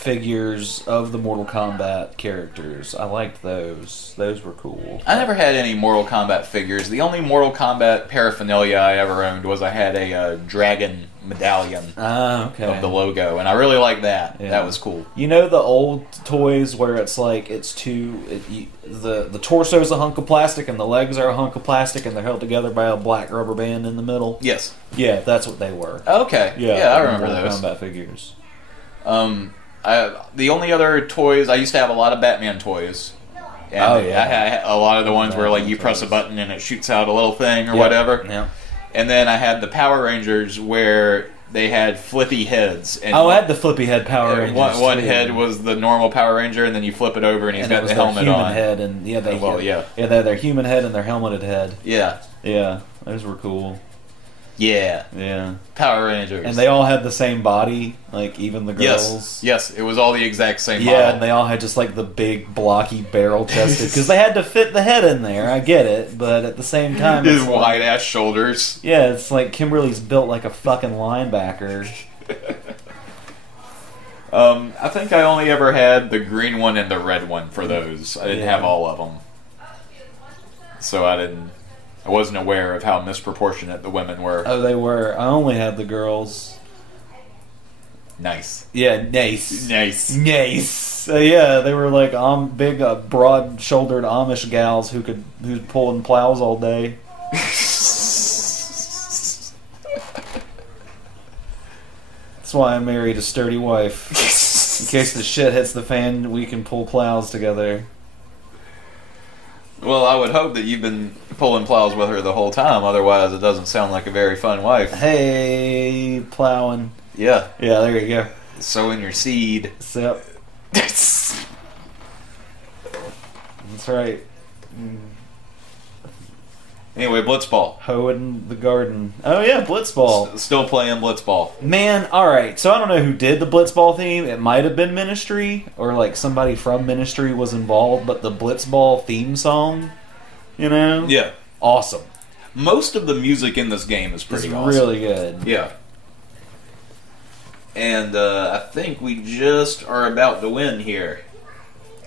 figures of the Mortal Kombat characters. I liked those. Those were cool. I never had any Mortal Kombat figures. The only Mortal Kombat paraphernalia I ever owned was I had a dragon medallion Okay. of the logo, and I really liked that. Yeah. That was cool. You know the old toys where it's like the torso's a hunk of plastic and the legs are a hunk of plastic and they're held together by a black rubber band in the middle? Yes. Yeah, that's what they were. Okay. Yeah, I remember Mortal those. Kombat figures. The only other toys, I used to have a lot of Batman toys. And Oh, yeah. I had a lot of the ones where like you press a toys. button and it shoots out a little thing or whatever. Yeah. And then I had the Power Rangers where they had flippy heads. And I had the flippy head Power Rangers. One too. head was the normal Power Ranger, and then you flip it over and he's And it got was the their helmet human on. head, and yeah, they had their human head and their helmeted head. Yeah. Yeah, those were cool. Yeah. Yeah, Power Rangers. and they all had the same body, like even the girls. Yes, it was all the exact same Yeah, model. and they all had just like the big blocky barrel chested because they had to fit the head in there. I get it, but at the same time, His it's like, wide ass shoulders. yeah, it's like Kimberly's built like a fucking linebacker. I think I only ever had the green one and the red one for those. I didn't Yeah. have all of them. So I wasn't aware of how misproportionate the women were. Oh, they were. I only had the girls. Nice. Yeah, nice. Nice. Yeah, they were like big, broad-shouldered Amish gals who's pulling plows all day. That's why I married a sturdy wife. In case the shit hits the fan, we can pull plows together. Well, I would hope that you've been pulling plows with her the whole time. Otherwise, it doesn't sound like a very fun wife. Hey, plowing. Yeah. Yeah, there you go. Sowing your seed. Yep, Still that's right. Anyway, Blitzball. Hoeing the garden. Oh yeah, Blitzball. Still playing Blitzball. Man, alright, so I don't know who did the Blitzball theme. It might have been Ministry, or like somebody from Ministry was involved, but the Blitzball theme song, you know? Yeah. Awesome. Most of the music in this game is It's pretty awesome. really good. Yeah. And I think we just are about to win here.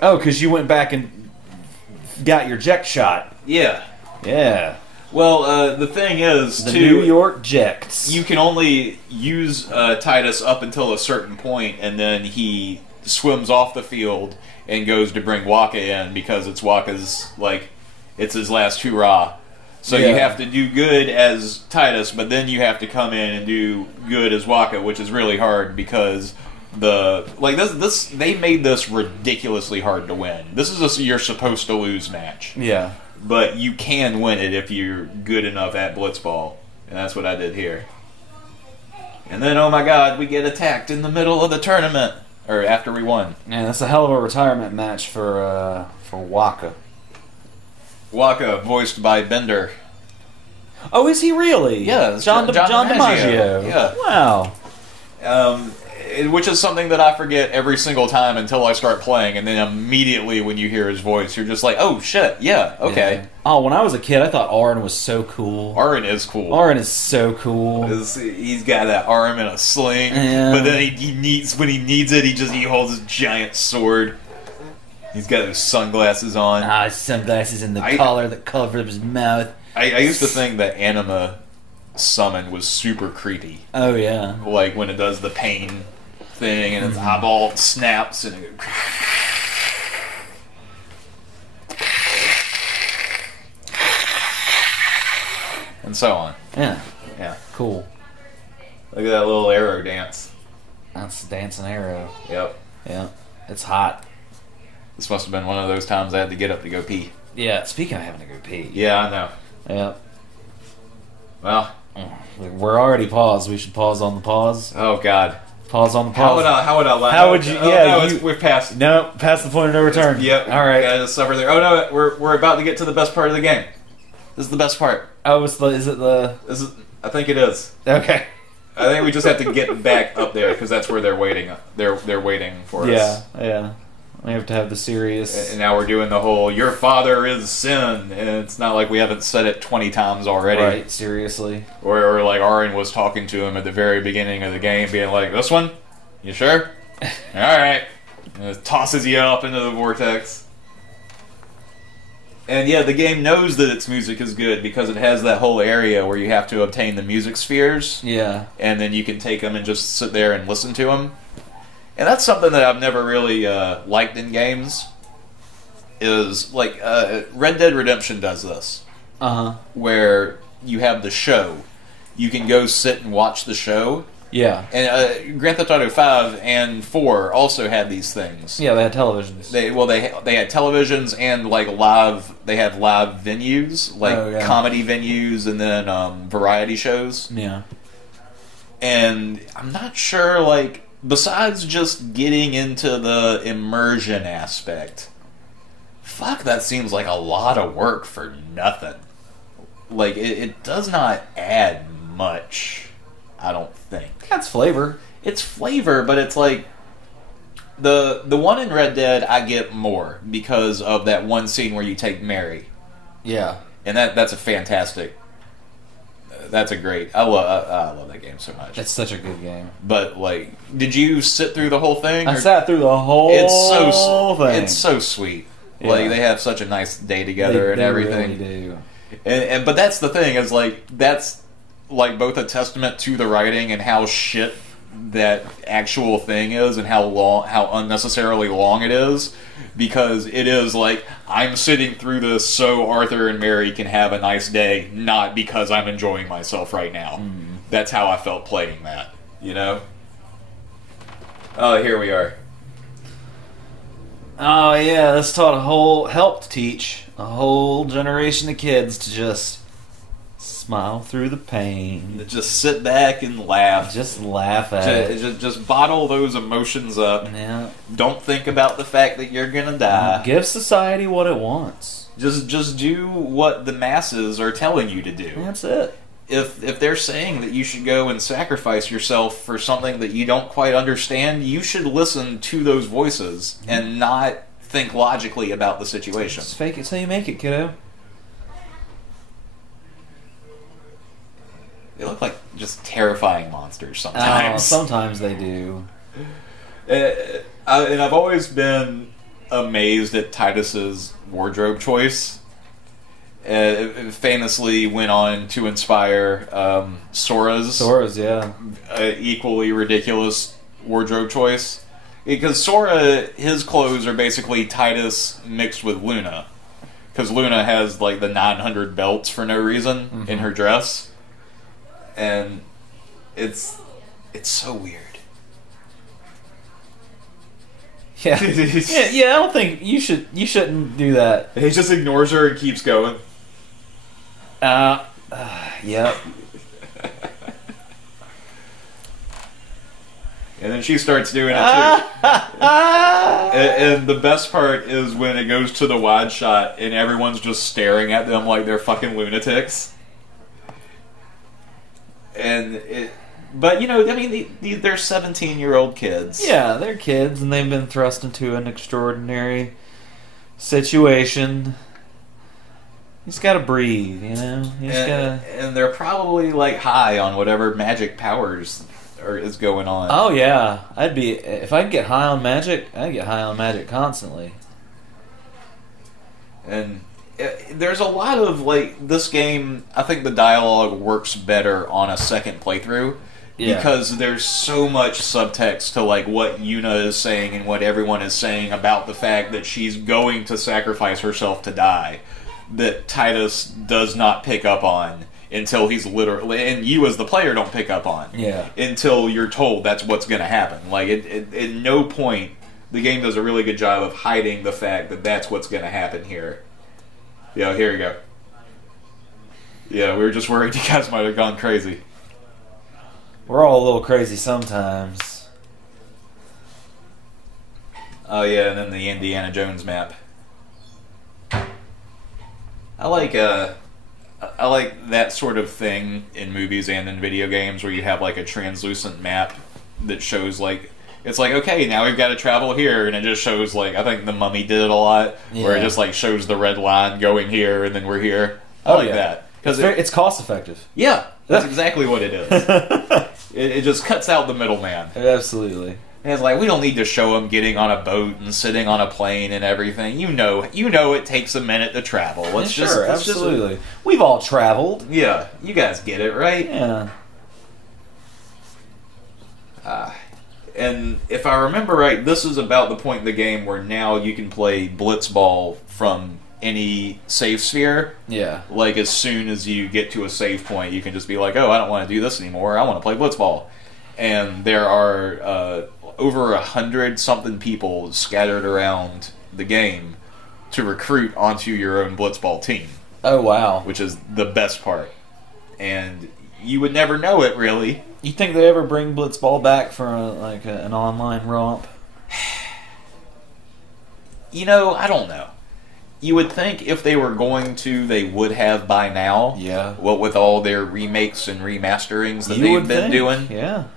Oh, because you went back and got your Ject shot. Yeah. Yeah. Well, the thing is, The too, New York Jects. you can only use Titus up until a certain point, and then he swims off the field and goes to bring Waka in because it's Waka's, like, it's his last hurrah. So you Yeah. have to do good as Titus, but then you have to come in and do good as Waka, which is really hard because they made this ridiculously hard to win. This is you're supposed to lose match, Yeah. but you can win it if you're good enough at Blitzball, and that's what I did here. And then, oh my God, we get attacked in the middle of the tournament, or after we won. Man, that's a hell of a retirement match for Waka. Waka, voiced by Bender. Oh, is he really? Yeah, it's John John DiMaggio. DiMaggio. Yeah. Wow. Which is something that I forget every single time until I start playing, and then immediately when you hear his voice, you're just like, oh shit, yeah, okay. Yeah. Oh, when I was a kid, I thought Arn was so cool. Arn is cool. Arn is so cool. He's got that arm in a sling, Yeah. but then when he needs it, he holds his giant sword. He's got those sunglasses on. Ah, his sunglasses and the collar that covered his mouth. I used to think that Anima Summon was super creepy. Oh, yeah. Like when it does the pain thing and its eyeball snaps and it and so on. Yeah. Yeah. Cool. Look at that little arrow dance. That's Dancing Arrow. Yep. Yeah. It's hot. This must have been one of those times I had to get up to go pee. Yeah. Speaking of having to go pee. Yeah, I know. Yeah. Well, We're already paused. We should pause on the pause. oh God. Pause on the How pause. would I lie? How would you- Oh, yeah, no, we're past. No, past the point of no return. Yep. All right. Gotta suffer there. Oh no, we're about to get to the best part of the game. This is the best part. Oh, is it the... I think it is. Okay. I think we just have to get back up there because that's where they're waiting. They're waiting for Yeah, us. yeah. We have to have the serious... And now we're doing the whole "your father is sin," and it's not like we haven't said it 20 times already. Right, seriously. Or like Arin was talking to him at the very beginning of the game, being like, "This one, you sure?" Alright. And it tosses you up into the vortex. And yeah, the game knows that its music is good because it has that whole area where you have to obtain the music spheres. Yeah. And then you can take them and just sit there and listen to them. And that's something that I've never really liked in games. Is like Red Dead Redemption does this. Where you have the show. You can go sit and watch the show. Yeah. And Grand Theft Auto 5 and 4 also had these things. Yeah, they had televisions. They had televisions and like they had live venues, like comedy venues and then variety shows. Yeah. And I'm not sure, like, besides just getting into the immersion aspect, fuck, that seems like a lot of work for nothing. Like, it does not add much, I don't think. That's flavor. It's flavor, but it's like the one in Red Dead I get more because of that one scene where you take Mary. Yeah. And that's a fantastic. That's a great. I love that game so much. It's such a good game. But like, did you sit through the whole thing? I sat through the whole thing. It's so sweet. Yeah. Like they have such a nice day together and everything. They really do. And but that's the thing is like that's like both a testament to the writing and how shit that actual thing is and how unnecessarily long it is, because it is like I'm sitting through this so Arthur and Mary can have a nice day, not because I'm enjoying myself right now. That's how I felt playing that, you know? Oh, here we are. Oh yeah, this helped teach a whole generation of kids to just smile through the pain. Just sit back and laugh. Just laugh at it. Just bottle those emotions up. Yeah. Don't think about the fact that you're gonna die. Give society what it wants. Just do what the masses are telling you to do. That's it. If they're saying that you should go and sacrifice yourself for something that you don't quite understand, you should listen to those voices and not think logically about the situation. Just fake it till you make it, kiddo. They look like just terrifying monsters sometimes. Oh, sometimes they do. And I've always been amazed at Titus's wardrobe choice. It famously went on to inspire Sora's yeah. Equally ridiculous wardrobe choice. Because Sora, his clothes are basically Titus mixed with Luna. Because Luna has like the 900 belts for no reason in her dress. And it's so weird. Yeah. yeah, I don't think you shouldn't do that. He just ignores her and keeps going. Yep. And then she starts doing it too. And the best part is when it goes to the wide shot and everyone's just staring at them like they're fucking lunatics. But you know, I mean, they're 17-year-old kids. Yeah, they're kids, and they've been thrust into an extraordinary situation. You just gotta breathe, you know. And they're probably like high on whatever magic powers is going on. Oh yeah, if I could get high on magic, I'd get high on magic constantly. And there's a lot of like this game. I think the dialogue works better on a second playthrough. Yeah. Because there's so much subtext to like what Yuna is saying and what everyone is saying about the fact that she's going to sacrifice herself to die, that Titus does not pick up on until he's literally, and you as the player don't pick up on until you're told that's what's going to happen. Like at no point the game does a really good job of hiding the fact that that's what's going to happen here. Yeah, here you go. Yeah, we were just worried you guys might have gone crazy. We're all a little crazy sometimes. Oh yeah, and then the Indiana Jones map. I like that sort of thing in movies and in video games where you have like a translucent map that shows like it's like, okay, now we've got to travel here, and it just shows like I think The Mummy did it a lot, where it just like shows the red line going here and then we're here. I like that because it's cost effective. Yeah, that's exactly what it is. It just cuts out the middleman. Absolutely. And it's like, we don't need to show them getting on a boat and sitting on a plane and everything. You know it takes a minute to travel. Absolutely. We've all traveled. Yeah, you guys get it, right? Yeah. And if I remember right, this is about the point in the game where now you can play Blitzball from any save sphere. Yeah. Like, as soon as you get to a save point, you can just be like, oh, I don't want to do this anymore. I want to play Blitzball. And there are over 100-something people scattered around the game to recruit onto your own Blitzball team. Oh, wow. Which is the best part. And you would never know it, really. You think they ever bring Blitzball back for an online romp? I don't know. You would think if they were going to, they would have by now. Yeah. What with all their remakes and remasterings that they've been doing. Yeah.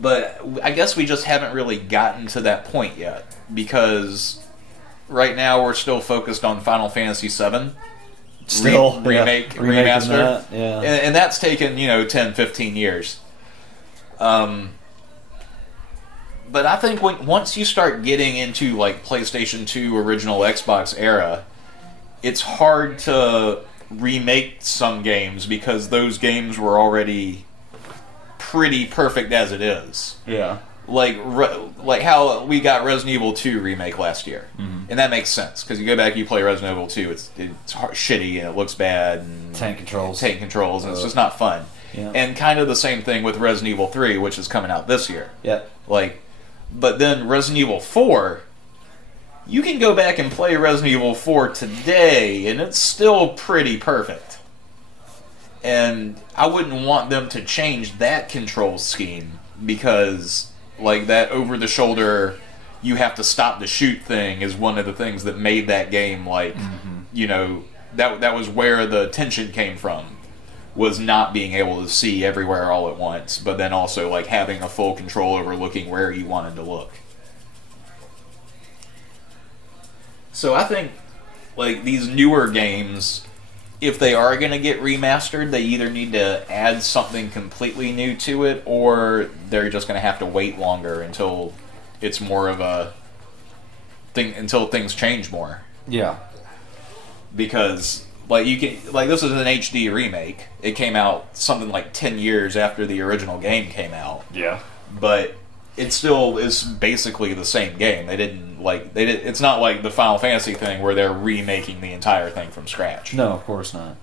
But I guess we just haven't really gotten to that point yet, because right now we're still focused on Final Fantasy VII. Still remaster. That, yeah. And that's taken 10, 15 years. But I think once you start getting into like PlayStation 2 original Xbox era, it's hard to remake some games because those games were already pretty perfect as it is. Yeah. Like how we got Resident Evil 2 remake last year. Mm-hmm. And that makes sense, because you go back and you play Resident Evil 2, it's shitty and it looks bad. And tank controls. And it's just not fun. Yeah. And kind of the same thing with Resident Evil 3, which is coming out this year. Yeah. But then Resident Evil 4, you can go back and play Resident Evil 4 today, and it's still pretty perfect. And I wouldn't want them to change that control scheme, because that over-the-shoulder, you have to stop the shoot thing is one of the things that made that game, that was where the tension came from, was not being able to see everywhere all at once, but then also, having a full control over looking where you wanted to look. So I think, these newer games, if they are going to get remastered, they either need to add something completely new to it, or they're just going to have to wait longer until it's more of a thing, until things change more. Yeah. Because, this is an HD remake. It came out something like 10 years after the original game came out. Yeah. But it still is basically the same game. It's not like the Final Fantasy thing where they're remaking the entire thing from scratch. No, of course not.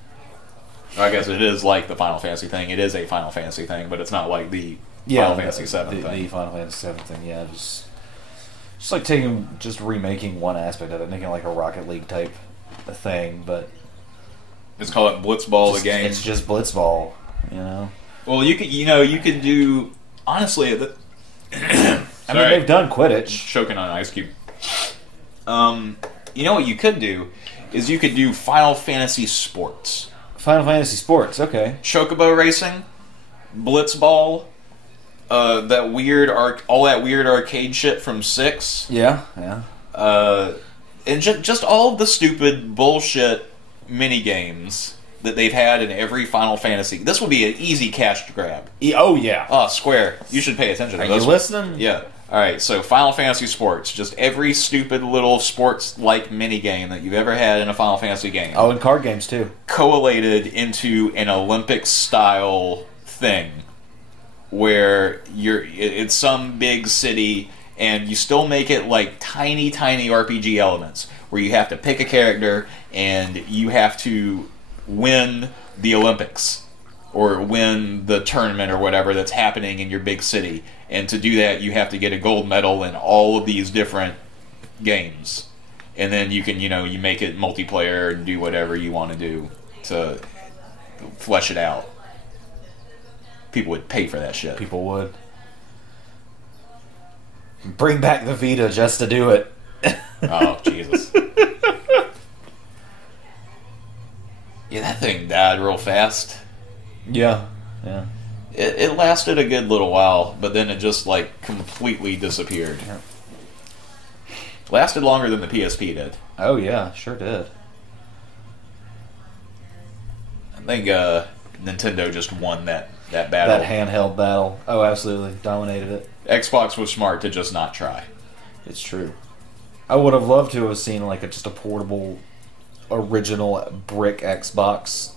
I guess it is like the Final Fantasy thing. It is a Final Fantasy thing, but it's not like the Final Fantasy VII thing. The Final Fantasy VII thing, yeah. Just remaking one aspect of it, making a Rocket League type thing, but just call it Blitzball the game. It's just Blitzball, Well, you could do, honestly, I mean, they've done Quidditch. Choking on an ice cube. What you could do is you could do Final Fantasy Sports. Final Fantasy Sports, okay. Chocobo racing, Blitzball, all that weird arcade shit from 6. Yeah. And just all of the stupid bullshit mini games that they've had in every Final Fantasy. This will be an easy cash grab. Oh, yeah. Oh, Square, you should pay attention to this. Are you listening? Yeah. Alright, so Final Fantasy Sports. Just every stupid little sports-like mini-game that you've ever had in a Final Fantasy game. Oh, and card games, too. Collated into an Olympic-style thing where it's some big city, and you still make it tiny, tiny RPG elements, where you have to pick a character, and you have to win the Olympics, or win the tournament or whatever that's happening in your big city. And to do that, you have to get a gold medal in all of these different games. And then you can, you make it multiplayer and do whatever you want to do to flesh it out. People would pay for that shit. People would. Bring back the Vita just to do it. Oh, Jesus. Yeah, that thing died real fast. Yeah. It lasted a good little while, but then it just, completely disappeared. Yeah. Lasted longer than the PSP did. Oh, yeah, sure did. I think, Nintendo just won that battle. That handheld battle. Oh, absolutely. Dominated it. Xbox was smart to just not try. It's true. I would have loved to have seen like just a portable, original brick Xbox.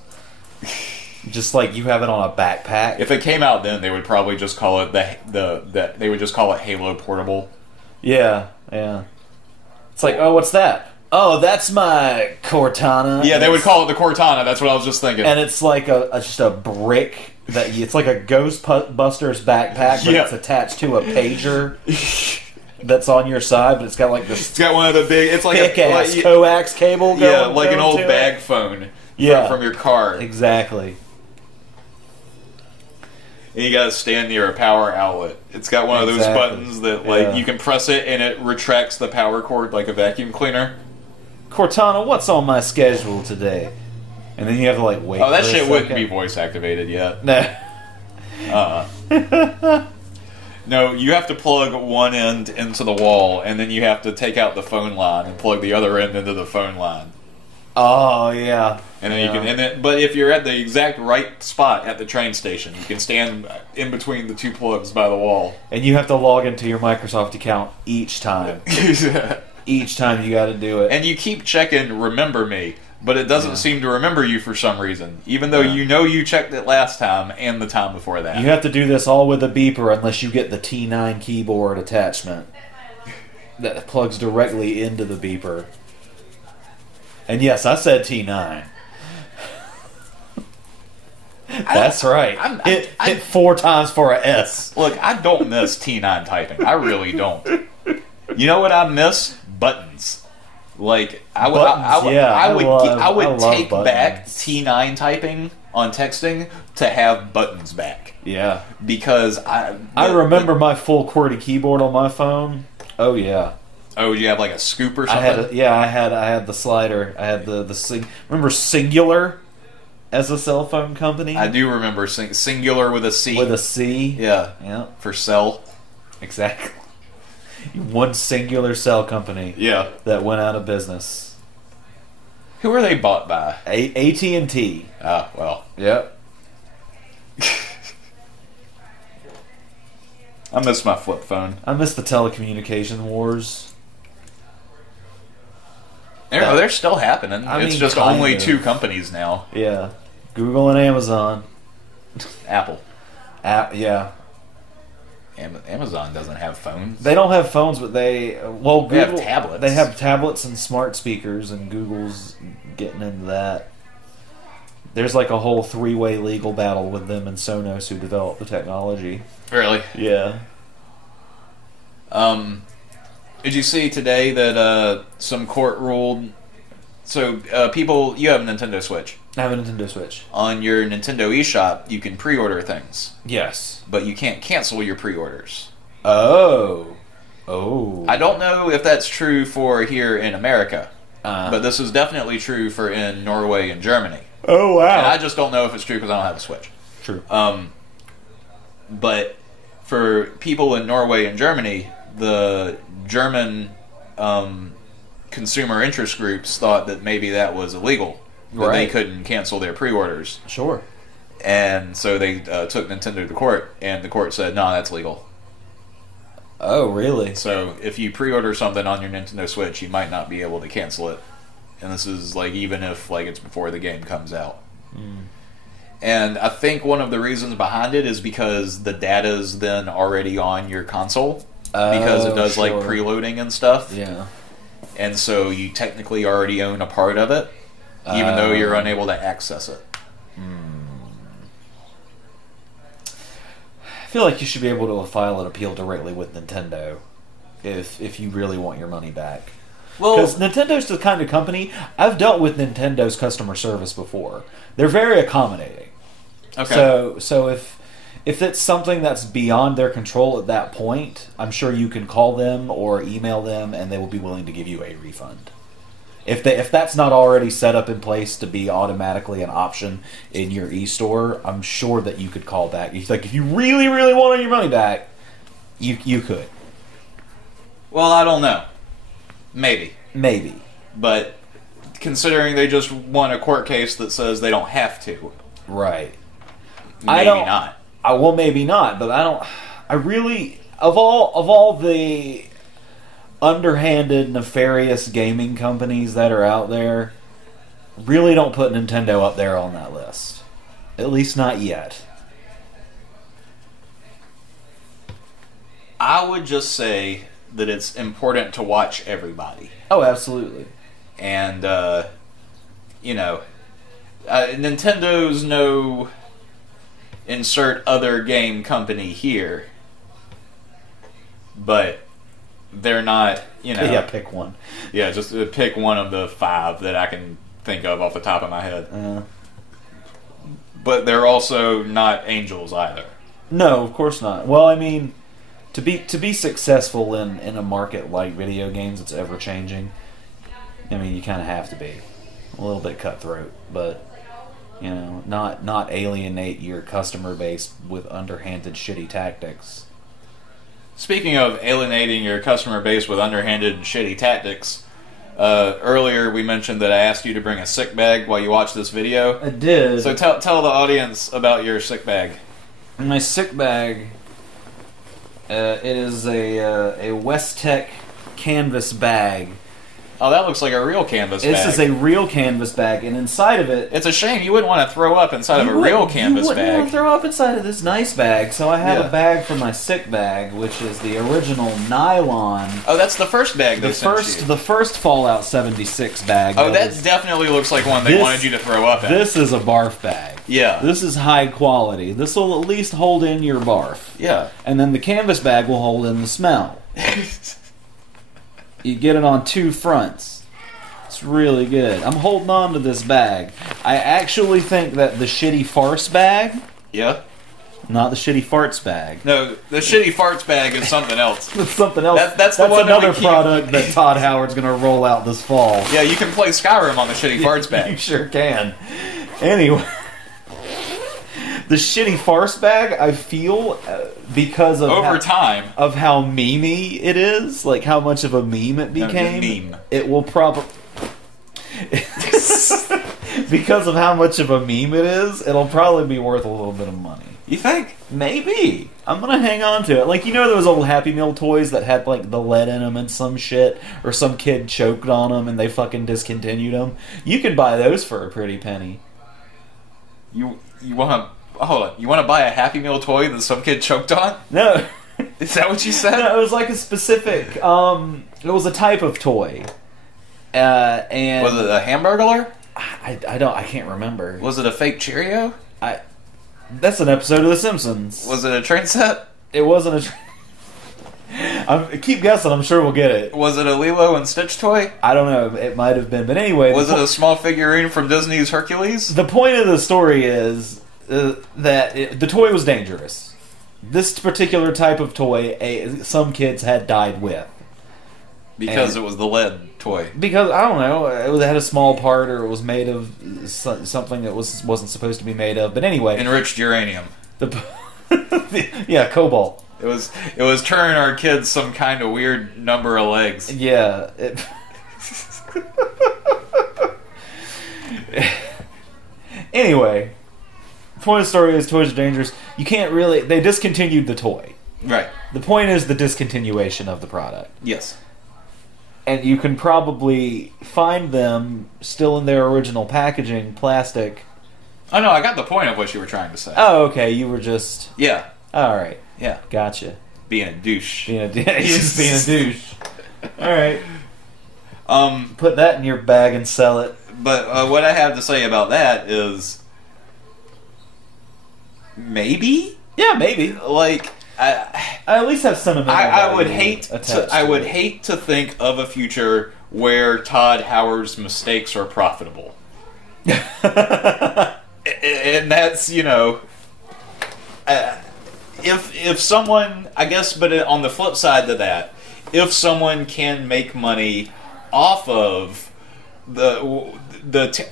Just like you have it on a backpack. If it came out then, they would probably just call it they would just call it Halo Portable. Yeah. It's like, oh, what's that? Oh, that's my Cortana. Yeah, they would call it the Cortana. That's what I was just thinking. And it's like just a brick it's like a Ghostbusters backpack, but it's attached to a pager that's on your side, but it's got like this. It's got one of the big. It's like thick ass coax cable. Like an old bag phone. From your car. Exactly. And you gotta stand near a power outlet. It's got one of those buttons that you can press it and it retracts the power cord like a vacuum cleaner. Cortana, what's on my schedule today? And then you have to like wait. Oh, that shit wouldn't be voice activated yet. No. No, you have to plug one end into the wall, and then you have to take out the phone line and plug the other end into the phone line. Oh yeah. And then you can. But if you're at the exact right spot at the train station, you can stand in between the two plugs by the wall. And you have to log into your Microsoft account each time. Each time you got to do it. And you keep checking "Remember Me," but it doesn't seem to remember you for some reason, even though you know you checked it last time and the time before that. You have to do this all with a beeper unless you get the T9 keyboard attachment that plugs directly into the beeper. And yes, I said T9. That's right. Hit 4 times for a S. Look, I don't miss T9 typing. I really don't. You know what I miss? Buttons. Like I would take back T9 typing on texting to have buttons back. Yeah, because I remember my full QWERTY keyboard on my phone. Oh yeah. Oh, you have like a scoop or something? I had the slider. I had the remember Singular as a cell phone company? I do remember Singular with a C. With a C. Yeah. For cell. Exactly. One singular cell company. Yeah. That went out of business. Who are they bought by? AT&T. Ah, well. Yep. I miss my flip phone. I miss the telecommunication wars. They're still happening. It's just only 2 companies now. Yeah. Google and Amazon. Apple. Yeah. Amazon doesn't have phones. They don't have phones, but they have tablets. They have tablets and smart speakers, and Google's getting into that. There's like a whole 3-way legal battle with them and Sonos, who developed the technology. Really? Yeah. Did you see today that some court ruled? So people, you have a Nintendo Switch. I have a Nintendo Switch. On your Nintendo eShop, you can pre-order things. Yes. But you can't cancel your pre-orders. Oh. I don't know if that's true for here in America, but this is definitely true for in Norway and Germany. Oh, wow. And I just don't know if it's true because I don't have a Switch. True. But for people in Norway and Germany, the German consumer interest groups thought that maybe that was illegal. That they couldn't cancel their pre-orders. Sure. And so they took Nintendo to court, and the court said, no, that's legal. Oh, really? So if you pre-order something on your Nintendo Switch, you might not be able to cancel it. And this is like even if like it's before the game comes out. And I think one of the reasons behind it is because the data's then already on your console. Because it does like preloading and stuff. Yeah. And so you technically already own a part of it, even though you're unable to access it. I feel like you should be able to file an appeal directly with Nintendo if you really want your money back. Well, because Nintendo's the kind of company, I've dealt with Nintendo's customer service before. They're very accommodating. Okay. So if it's something that's beyond their control at that point, I'm sure you can call them or email them, and they will be willing to give you a refund. If that's not already set up in place to be automatically an option in your e-store, I'm sure that you could call back. Like if you really, really wanted your money back, you could. Well, I don't know. Maybe. But considering they just won a court case that says they don't have to. Right. Maybe not. Well, maybe not, but I don't. I really of all the underhanded, nefarious gaming companies that are out there, really don't put Nintendo up there on that list. At least not yet. I would just say that it's important to watch everybody. Oh, absolutely. And, Nintendo's no insert other game company here. But they're not, Yeah, pick one. Yeah, just pick one of the 5 that I can think of off the top of my head. But they're also not angels either. No, of course not. Well, I mean, to be successful in a market like video games, it's ever changing. I mean, you kind of have to be a little bit cutthroat, but not alienate your customer base with underhanded, shitty tactics. Speaking of alienating your customer base with underhanded, shitty tactics, earlier we mentioned that I asked you to bring a sick bag while you watched this video. I did. So tell the audience about your sick bag. My sick bag, it is a West-Tech canvas bag. Oh, that looks like a real canvas bag. This is a real canvas bag, and inside of it... It's a shame you wouldn't want to throw up inside of a real canvas bag. You wouldn't want to throw up inside of this nice bag, so I have a bag for my sick bag, which is the original nylon. Oh, that's the first bag they sent you. The first Fallout 76 bag. Oh, that definitely looks like one they wanted you to throw up in. This is a barf bag. Yeah. This is high quality. This will at least hold in your barf. Yeah. And then the canvas bag will hold in the smell. You get it on 2 fronts. It's really good. I'm holding on to this bag. I actually think that the shitty farce bag... Yeah? Not the shitty farts bag. No, the shitty farts bag is something else. That's something else. That's the one another that we keep. Product that Todd Howard's going to roll out this fall. Yeah, you can play Skyrim on the shitty farts bag. You sure can. Anyway... The shitty farce bag, I feel, because of time of how memey it is, like how much of a meme it became. Meme. It will probably because of how much of a meme it is, it'll probably be worth a little bit of money. You think? Maybe. I'm gonna hang on to it. Like, those old Happy Meal toys that had like the lead in them and some shit, or some kid choked on them and they fucking discontinued them. You could buy those for a pretty penny. You want to? Hold on. You want to buy a Happy Meal toy that some kid choked on? No. Is that what you said? No, it was like a specific. It was a type of toy. And was it a Hamburglar? I can't remember. Was it a fake Cheerio? That's an episode of The Simpsons. Was it a train set? It wasn't a. I keep guessing. I'm sure we'll get it. Was it a Lilo and Stitch toy? I don't know. It might have been, but anyway. Was it a small figurine from Disney's Hercules? The point of the story is that the toy was dangerous. This particular type of toy, some kids had died with. Because it was the lead toy. Because, I don't know, it had a small part, or it was made of something that wasn't supposed to be made of. But anyway. Enriched uranium. Yeah, cobalt. It was turning our kids some kind of weird number of legs. Yeah. Anyway. The point of the story is toys are dangerous. You can't really... They discontinued the toy. Right. The point is the discontinuation of the product. Yes. And you can probably find them still in their original packaging, plastic. Oh, no, I got the point of what you were trying to say. Oh, okay. You were just... Yeah. Alright. Yeah. Gotcha. Being a douche. You're just being a douche. Alright. Put that in your bag and sell it. But what I have to say about that is... Maybe? Yeah, maybe. Like, I at least have sentimental I would value hate to think of a future where Todd Howard's mistakes are profitable. And that's, if someone, I guess, but on the flip side to that, if someone can make money off of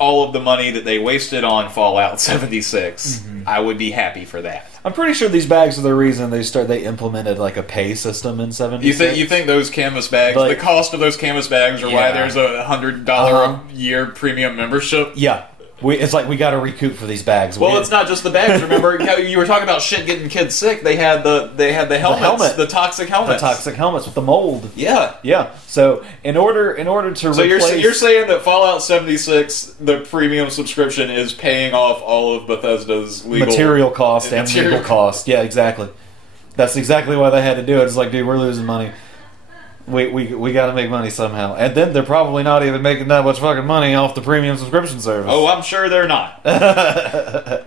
all of the money that they wasted on Fallout 76, I would be happy for that. I'm pretty sure these bags are the reason they implemented like a pay system in 76. You think those canvas bags, the cost of those canvas bags are why there's a $100 a year premium membership? Yeah. It's like we got to recoup for these bags. Well, it's not just the bags. Remember, you were talking about shit getting kids sick. They had the helmets, the toxic helmets, with the mold. Yeah, yeah. So in order to replace... you're saying that Fallout 76, the premium subscription, is paying off all of Bethesda's material cost and legal cost. Yeah, exactly. That's exactly why they had to do it. It's like, dude, we're losing money. We got to make money somehow. And then they're probably not even making that much fucking money off the premium subscription service. Oh, I'm sure they're not. That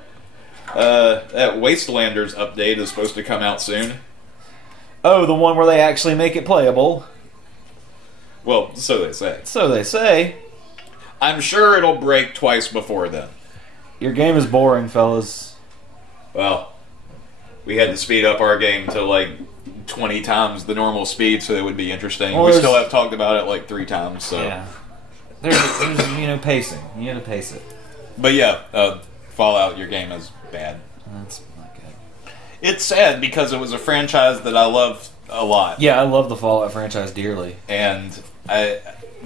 Wastelanders update is supposed to come out soon. Oh, the one where they actually make it playable. Well, so they say. So they say. I'm sure it'll break twice before then. Your game is boring, fellas. Well, we had to speed up our game to like 20 times the normal speed, so it would be interesting. Well, we still have talked about it like 3 times. So yeah, there's pacing. You got to pace it. But yeah, Fallout, your game is bad. That's not good. It's sad because it was a franchise that I loved a lot. Yeah, I love the Fallout franchise dearly, and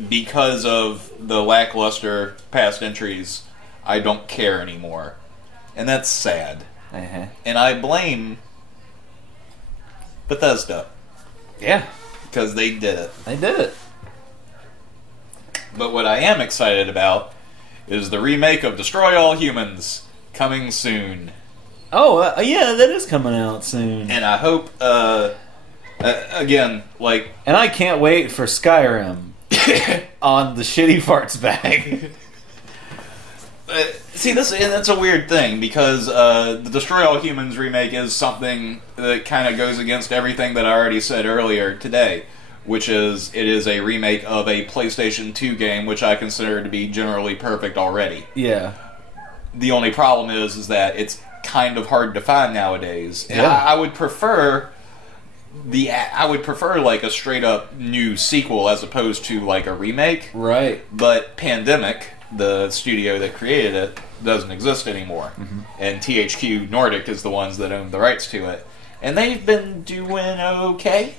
because of the lackluster past entries, I don't care anymore, and that's sad. And I blame Bethesda. Yeah. Because they did it. They did it. But what I am excited about is the remake of Destroy All Humans coming soon. Oh, yeah, that is coming out soon. And I hope, again, like... And I can't wait for Skyrim on the shitty farts bag. See, that's a weird thing, because the Destroy All Humans remake is something that kind of goes against everything that I already said earlier today, which is, it is a remake of a PlayStation 2 game, which I consider to be generally perfect already. Yeah. The only problem is that it's kind of hard to find nowadays. And yeah. I would prefer like a straight up new sequel as opposed to like a remake. Right. But Pandemic, the studio that created it, doesn't exist anymore. Mm-hmm. And THQ Nordic is the ones that own the rights to it. And they've been doing okay.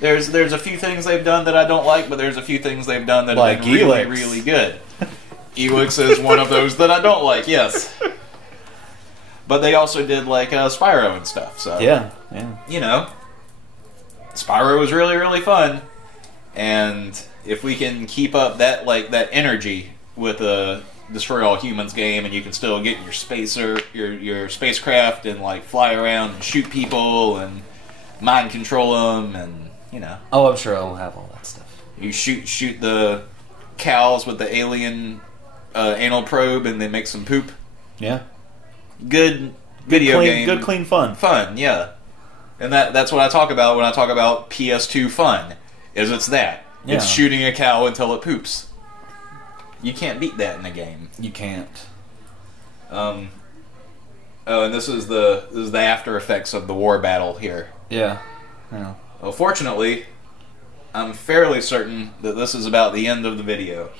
There's a few things they've done that I don't like, but there's a few things they've done that have been really, really good. Elix is one of those that I don't like, yes. But they also did like Spyro and stuff, so... Yeah. You know, Spyro was really, really fun. And if we can keep up that energy with a Destroy All Humans game, and you can still get your your spacecraft and like fly around and shoot people and mind control them, and you know. Oh, I'm sure I'll have all that stuff. You shoot the cows with the alien anal probe, and they make some poop. Yeah. Good video game. Good clean fun. Fun, yeah. And that's what I talk about when I talk about PS2 fun. It's that. Yeah. It's shooting a cow until it poops. You can't beat that in a game. You can't. Oh, and this is the after effects of the war battle here. Yeah. Well, fortunately, I'm fairly certain that this is about the end of the video.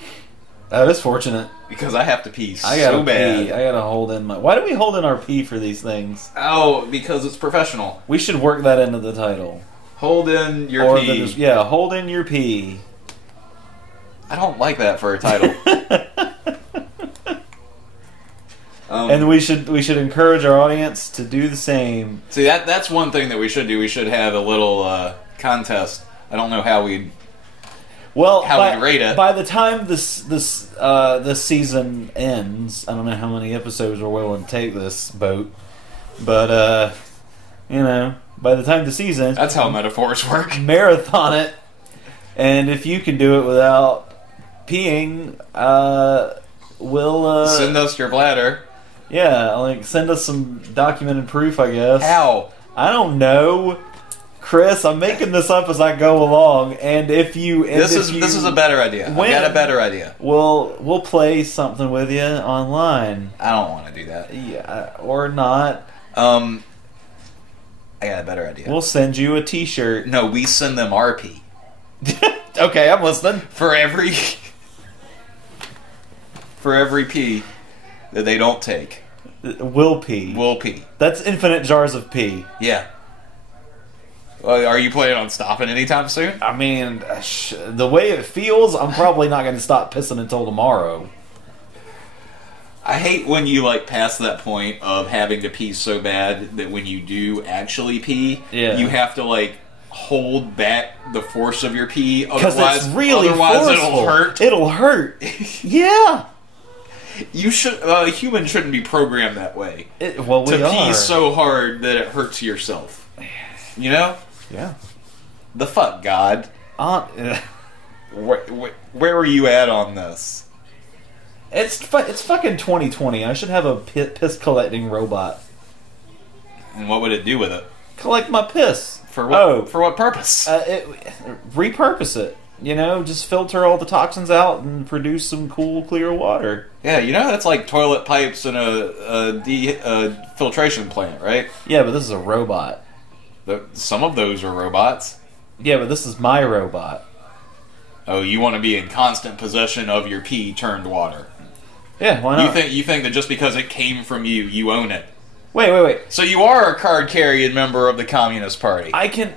That is fortunate. Because I have to pee so bad. I gotta hold in my... Why do we hold in our pee for these things? Oh, because it's professional. We should work that into the title. Hold in your pee. Yeah, hold in your pee. I don't like that for a title. And we should encourage our audience to do the same. See, that's one thing that we should do. We should have a little contest. I don't know how we'd... Well, we'd rate it. By the time this season ends, I don't know how many episodes we're willing to take this boat, but you know, by the time the season ends, that's how metaphors work. Marathon it, and if you can do it without peeing, we'll send us your bladder. Yeah, like send us some documented proof, I guess. How? I don't know. Chris, I'm making this up as I go along, and if you... This is a better idea. I've got a better idea. We'll play something with you online. I don't want to do that. Yeah, or not. I got a better idea. We'll send you a t-shirt. No, we send them our pee. Okay, I'm listening. For every pee that they don't take. We'll pee. We'll pee. That's infinite jars of pee. Yeah. Are you planning on stopping anytime soon? I mean, the way it feels, I'm probably not going to stop pissing until tomorrow. I hate when you like pass that point of having to pee so bad that when you do actually pee, you have to like hold back the force of your pee. Because it's really otherwise forceful. it'll hurt. It'll hurt. Yeah. You should. A human shouldn't be programmed that way. Well, we to pee are. so hard that it hurts yourself. You know? Yeah. The fuck, God. Where were you at on this? It's fucking 2020. I should have a piss collecting robot. And what would it do with it? Collect my piss. For what? For what purpose? Repurpose it. You know, just filter all the toxins out and produce some cool, clear water. Yeah, you know that's like toilet pipes in a filtration plant, right? Yeah, but this is a robot. Some of those are robots. Yeah, but this is my robot. Oh, you want to be in constant possession of your pee turned water. Yeah, why not? You think that just because it came from you, you own it. Wait. So you are a card-carrying member of the Communist Party. I can...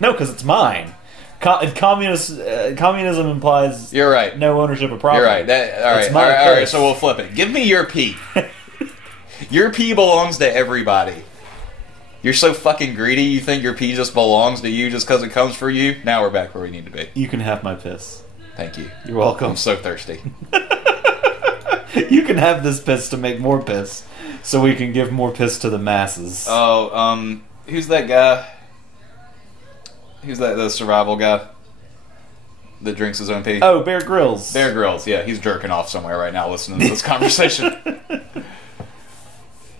No, because it's mine. Communism implies You're right. No ownership of property. You're right. All right, so we'll flip it. Give me your pee. Your pee belongs to everybody. You're so fucking greedy, you think your pee just belongs to you just because it comes for you? Now we're back where we need to be. You can have my piss. Thank you. You're welcome. I'm so thirsty. You can have this piss to make more piss, so we can give more piss to the masses. Oh, who's that guy? Who's the survival guy that drinks his own pee? Oh, Bear Grylls. Bear Grylls, yeah, he's jerking off somewhere right now listening to this conversation.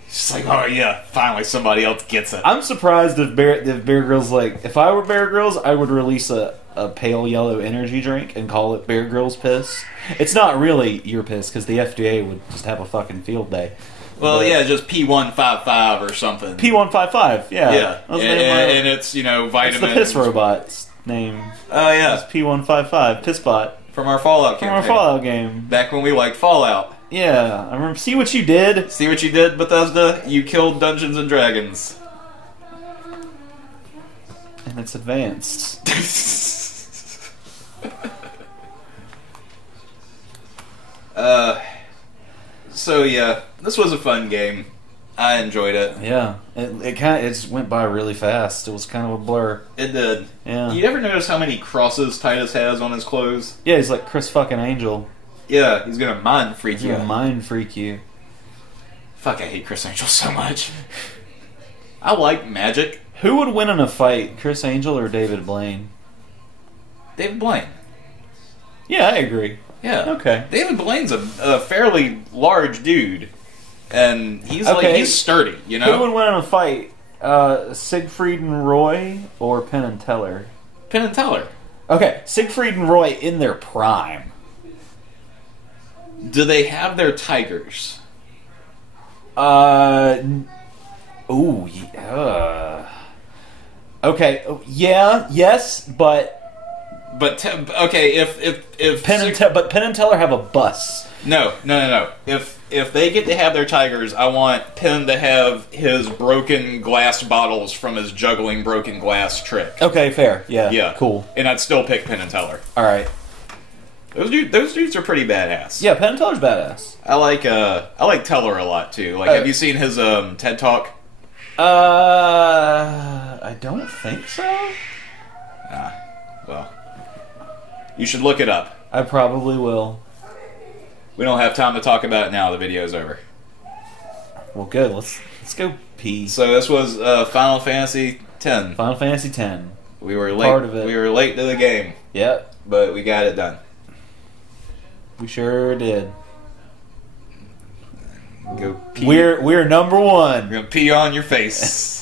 It's like, oh yeah, finally somebody else gets it. I'm surprised if Bear Grylls, like, if I were Bear Grylls, I would release a pale yellow energy drink and call it Bear Grylls Piss. It's not really your piss, because the FDA would just have a fucking field day. Well, but yeah, just P155 or something. P155, yeah. Yeah, and it's, you know, vitamins. It's the piss robot's name. Oh, yeah. It's P155, Pissbot. From our Fallout campaign. From our Fallout game. Back when we liked Fallout. Yeah, I remember. See what you did? See what you did, Bethesda? You killed Dungeons and Dragons. And it's advanced. So yeah, this was a fun game. I enjoyed it. Yeah, it just went by really fast. It was kind of a blur. It did. Yeah. You ever notice how many crosses Titus has on his clothes? Yeah, he's like Chris fucking Angel. Yeah, he's gonna mind freak you. He's gonna mind freak you. Fuck, I hate Chris Angel so much. I like magic. Who would win in a fight, Chris Angel or David Blaine? David Blaine. Yeah, I agree. Yeah. Okay. David Blaine's a fairly large dude, and he's like he's sturdy. You know. Who would win in a fight, Siegfried and Roy or Penn and Teller? Penn and Teller. Okay, Siegfried and Roy in their prime. Do they have their tigers? Ooh, yeah. Okay, yeah, yes, but okay, if but Penn and Teller have a bus. No. If they get to have their tigers, I want Penn to have his broken glass bottles from his juggling broken glass trick. Okay, fair. Yeah. Yeah. Cool. And I'd still pick Penn and Teller. All right. Those dudes are pretty badass. Yeah, Penn and Teller's badass. I like Teller a lot too. Like, have you seen his TED Talk? I don't think so. Well, you should look it up. I probably will. We don't have time to talk about it now. The video's over. Well, good. Let's go pee. So this was Final Fantasy X. Final Fantasy X. We were late. Part of it. We were late to the game. Yep. But we got it done. We sure did. Go pee. We're number one. We're gonna pee on your face.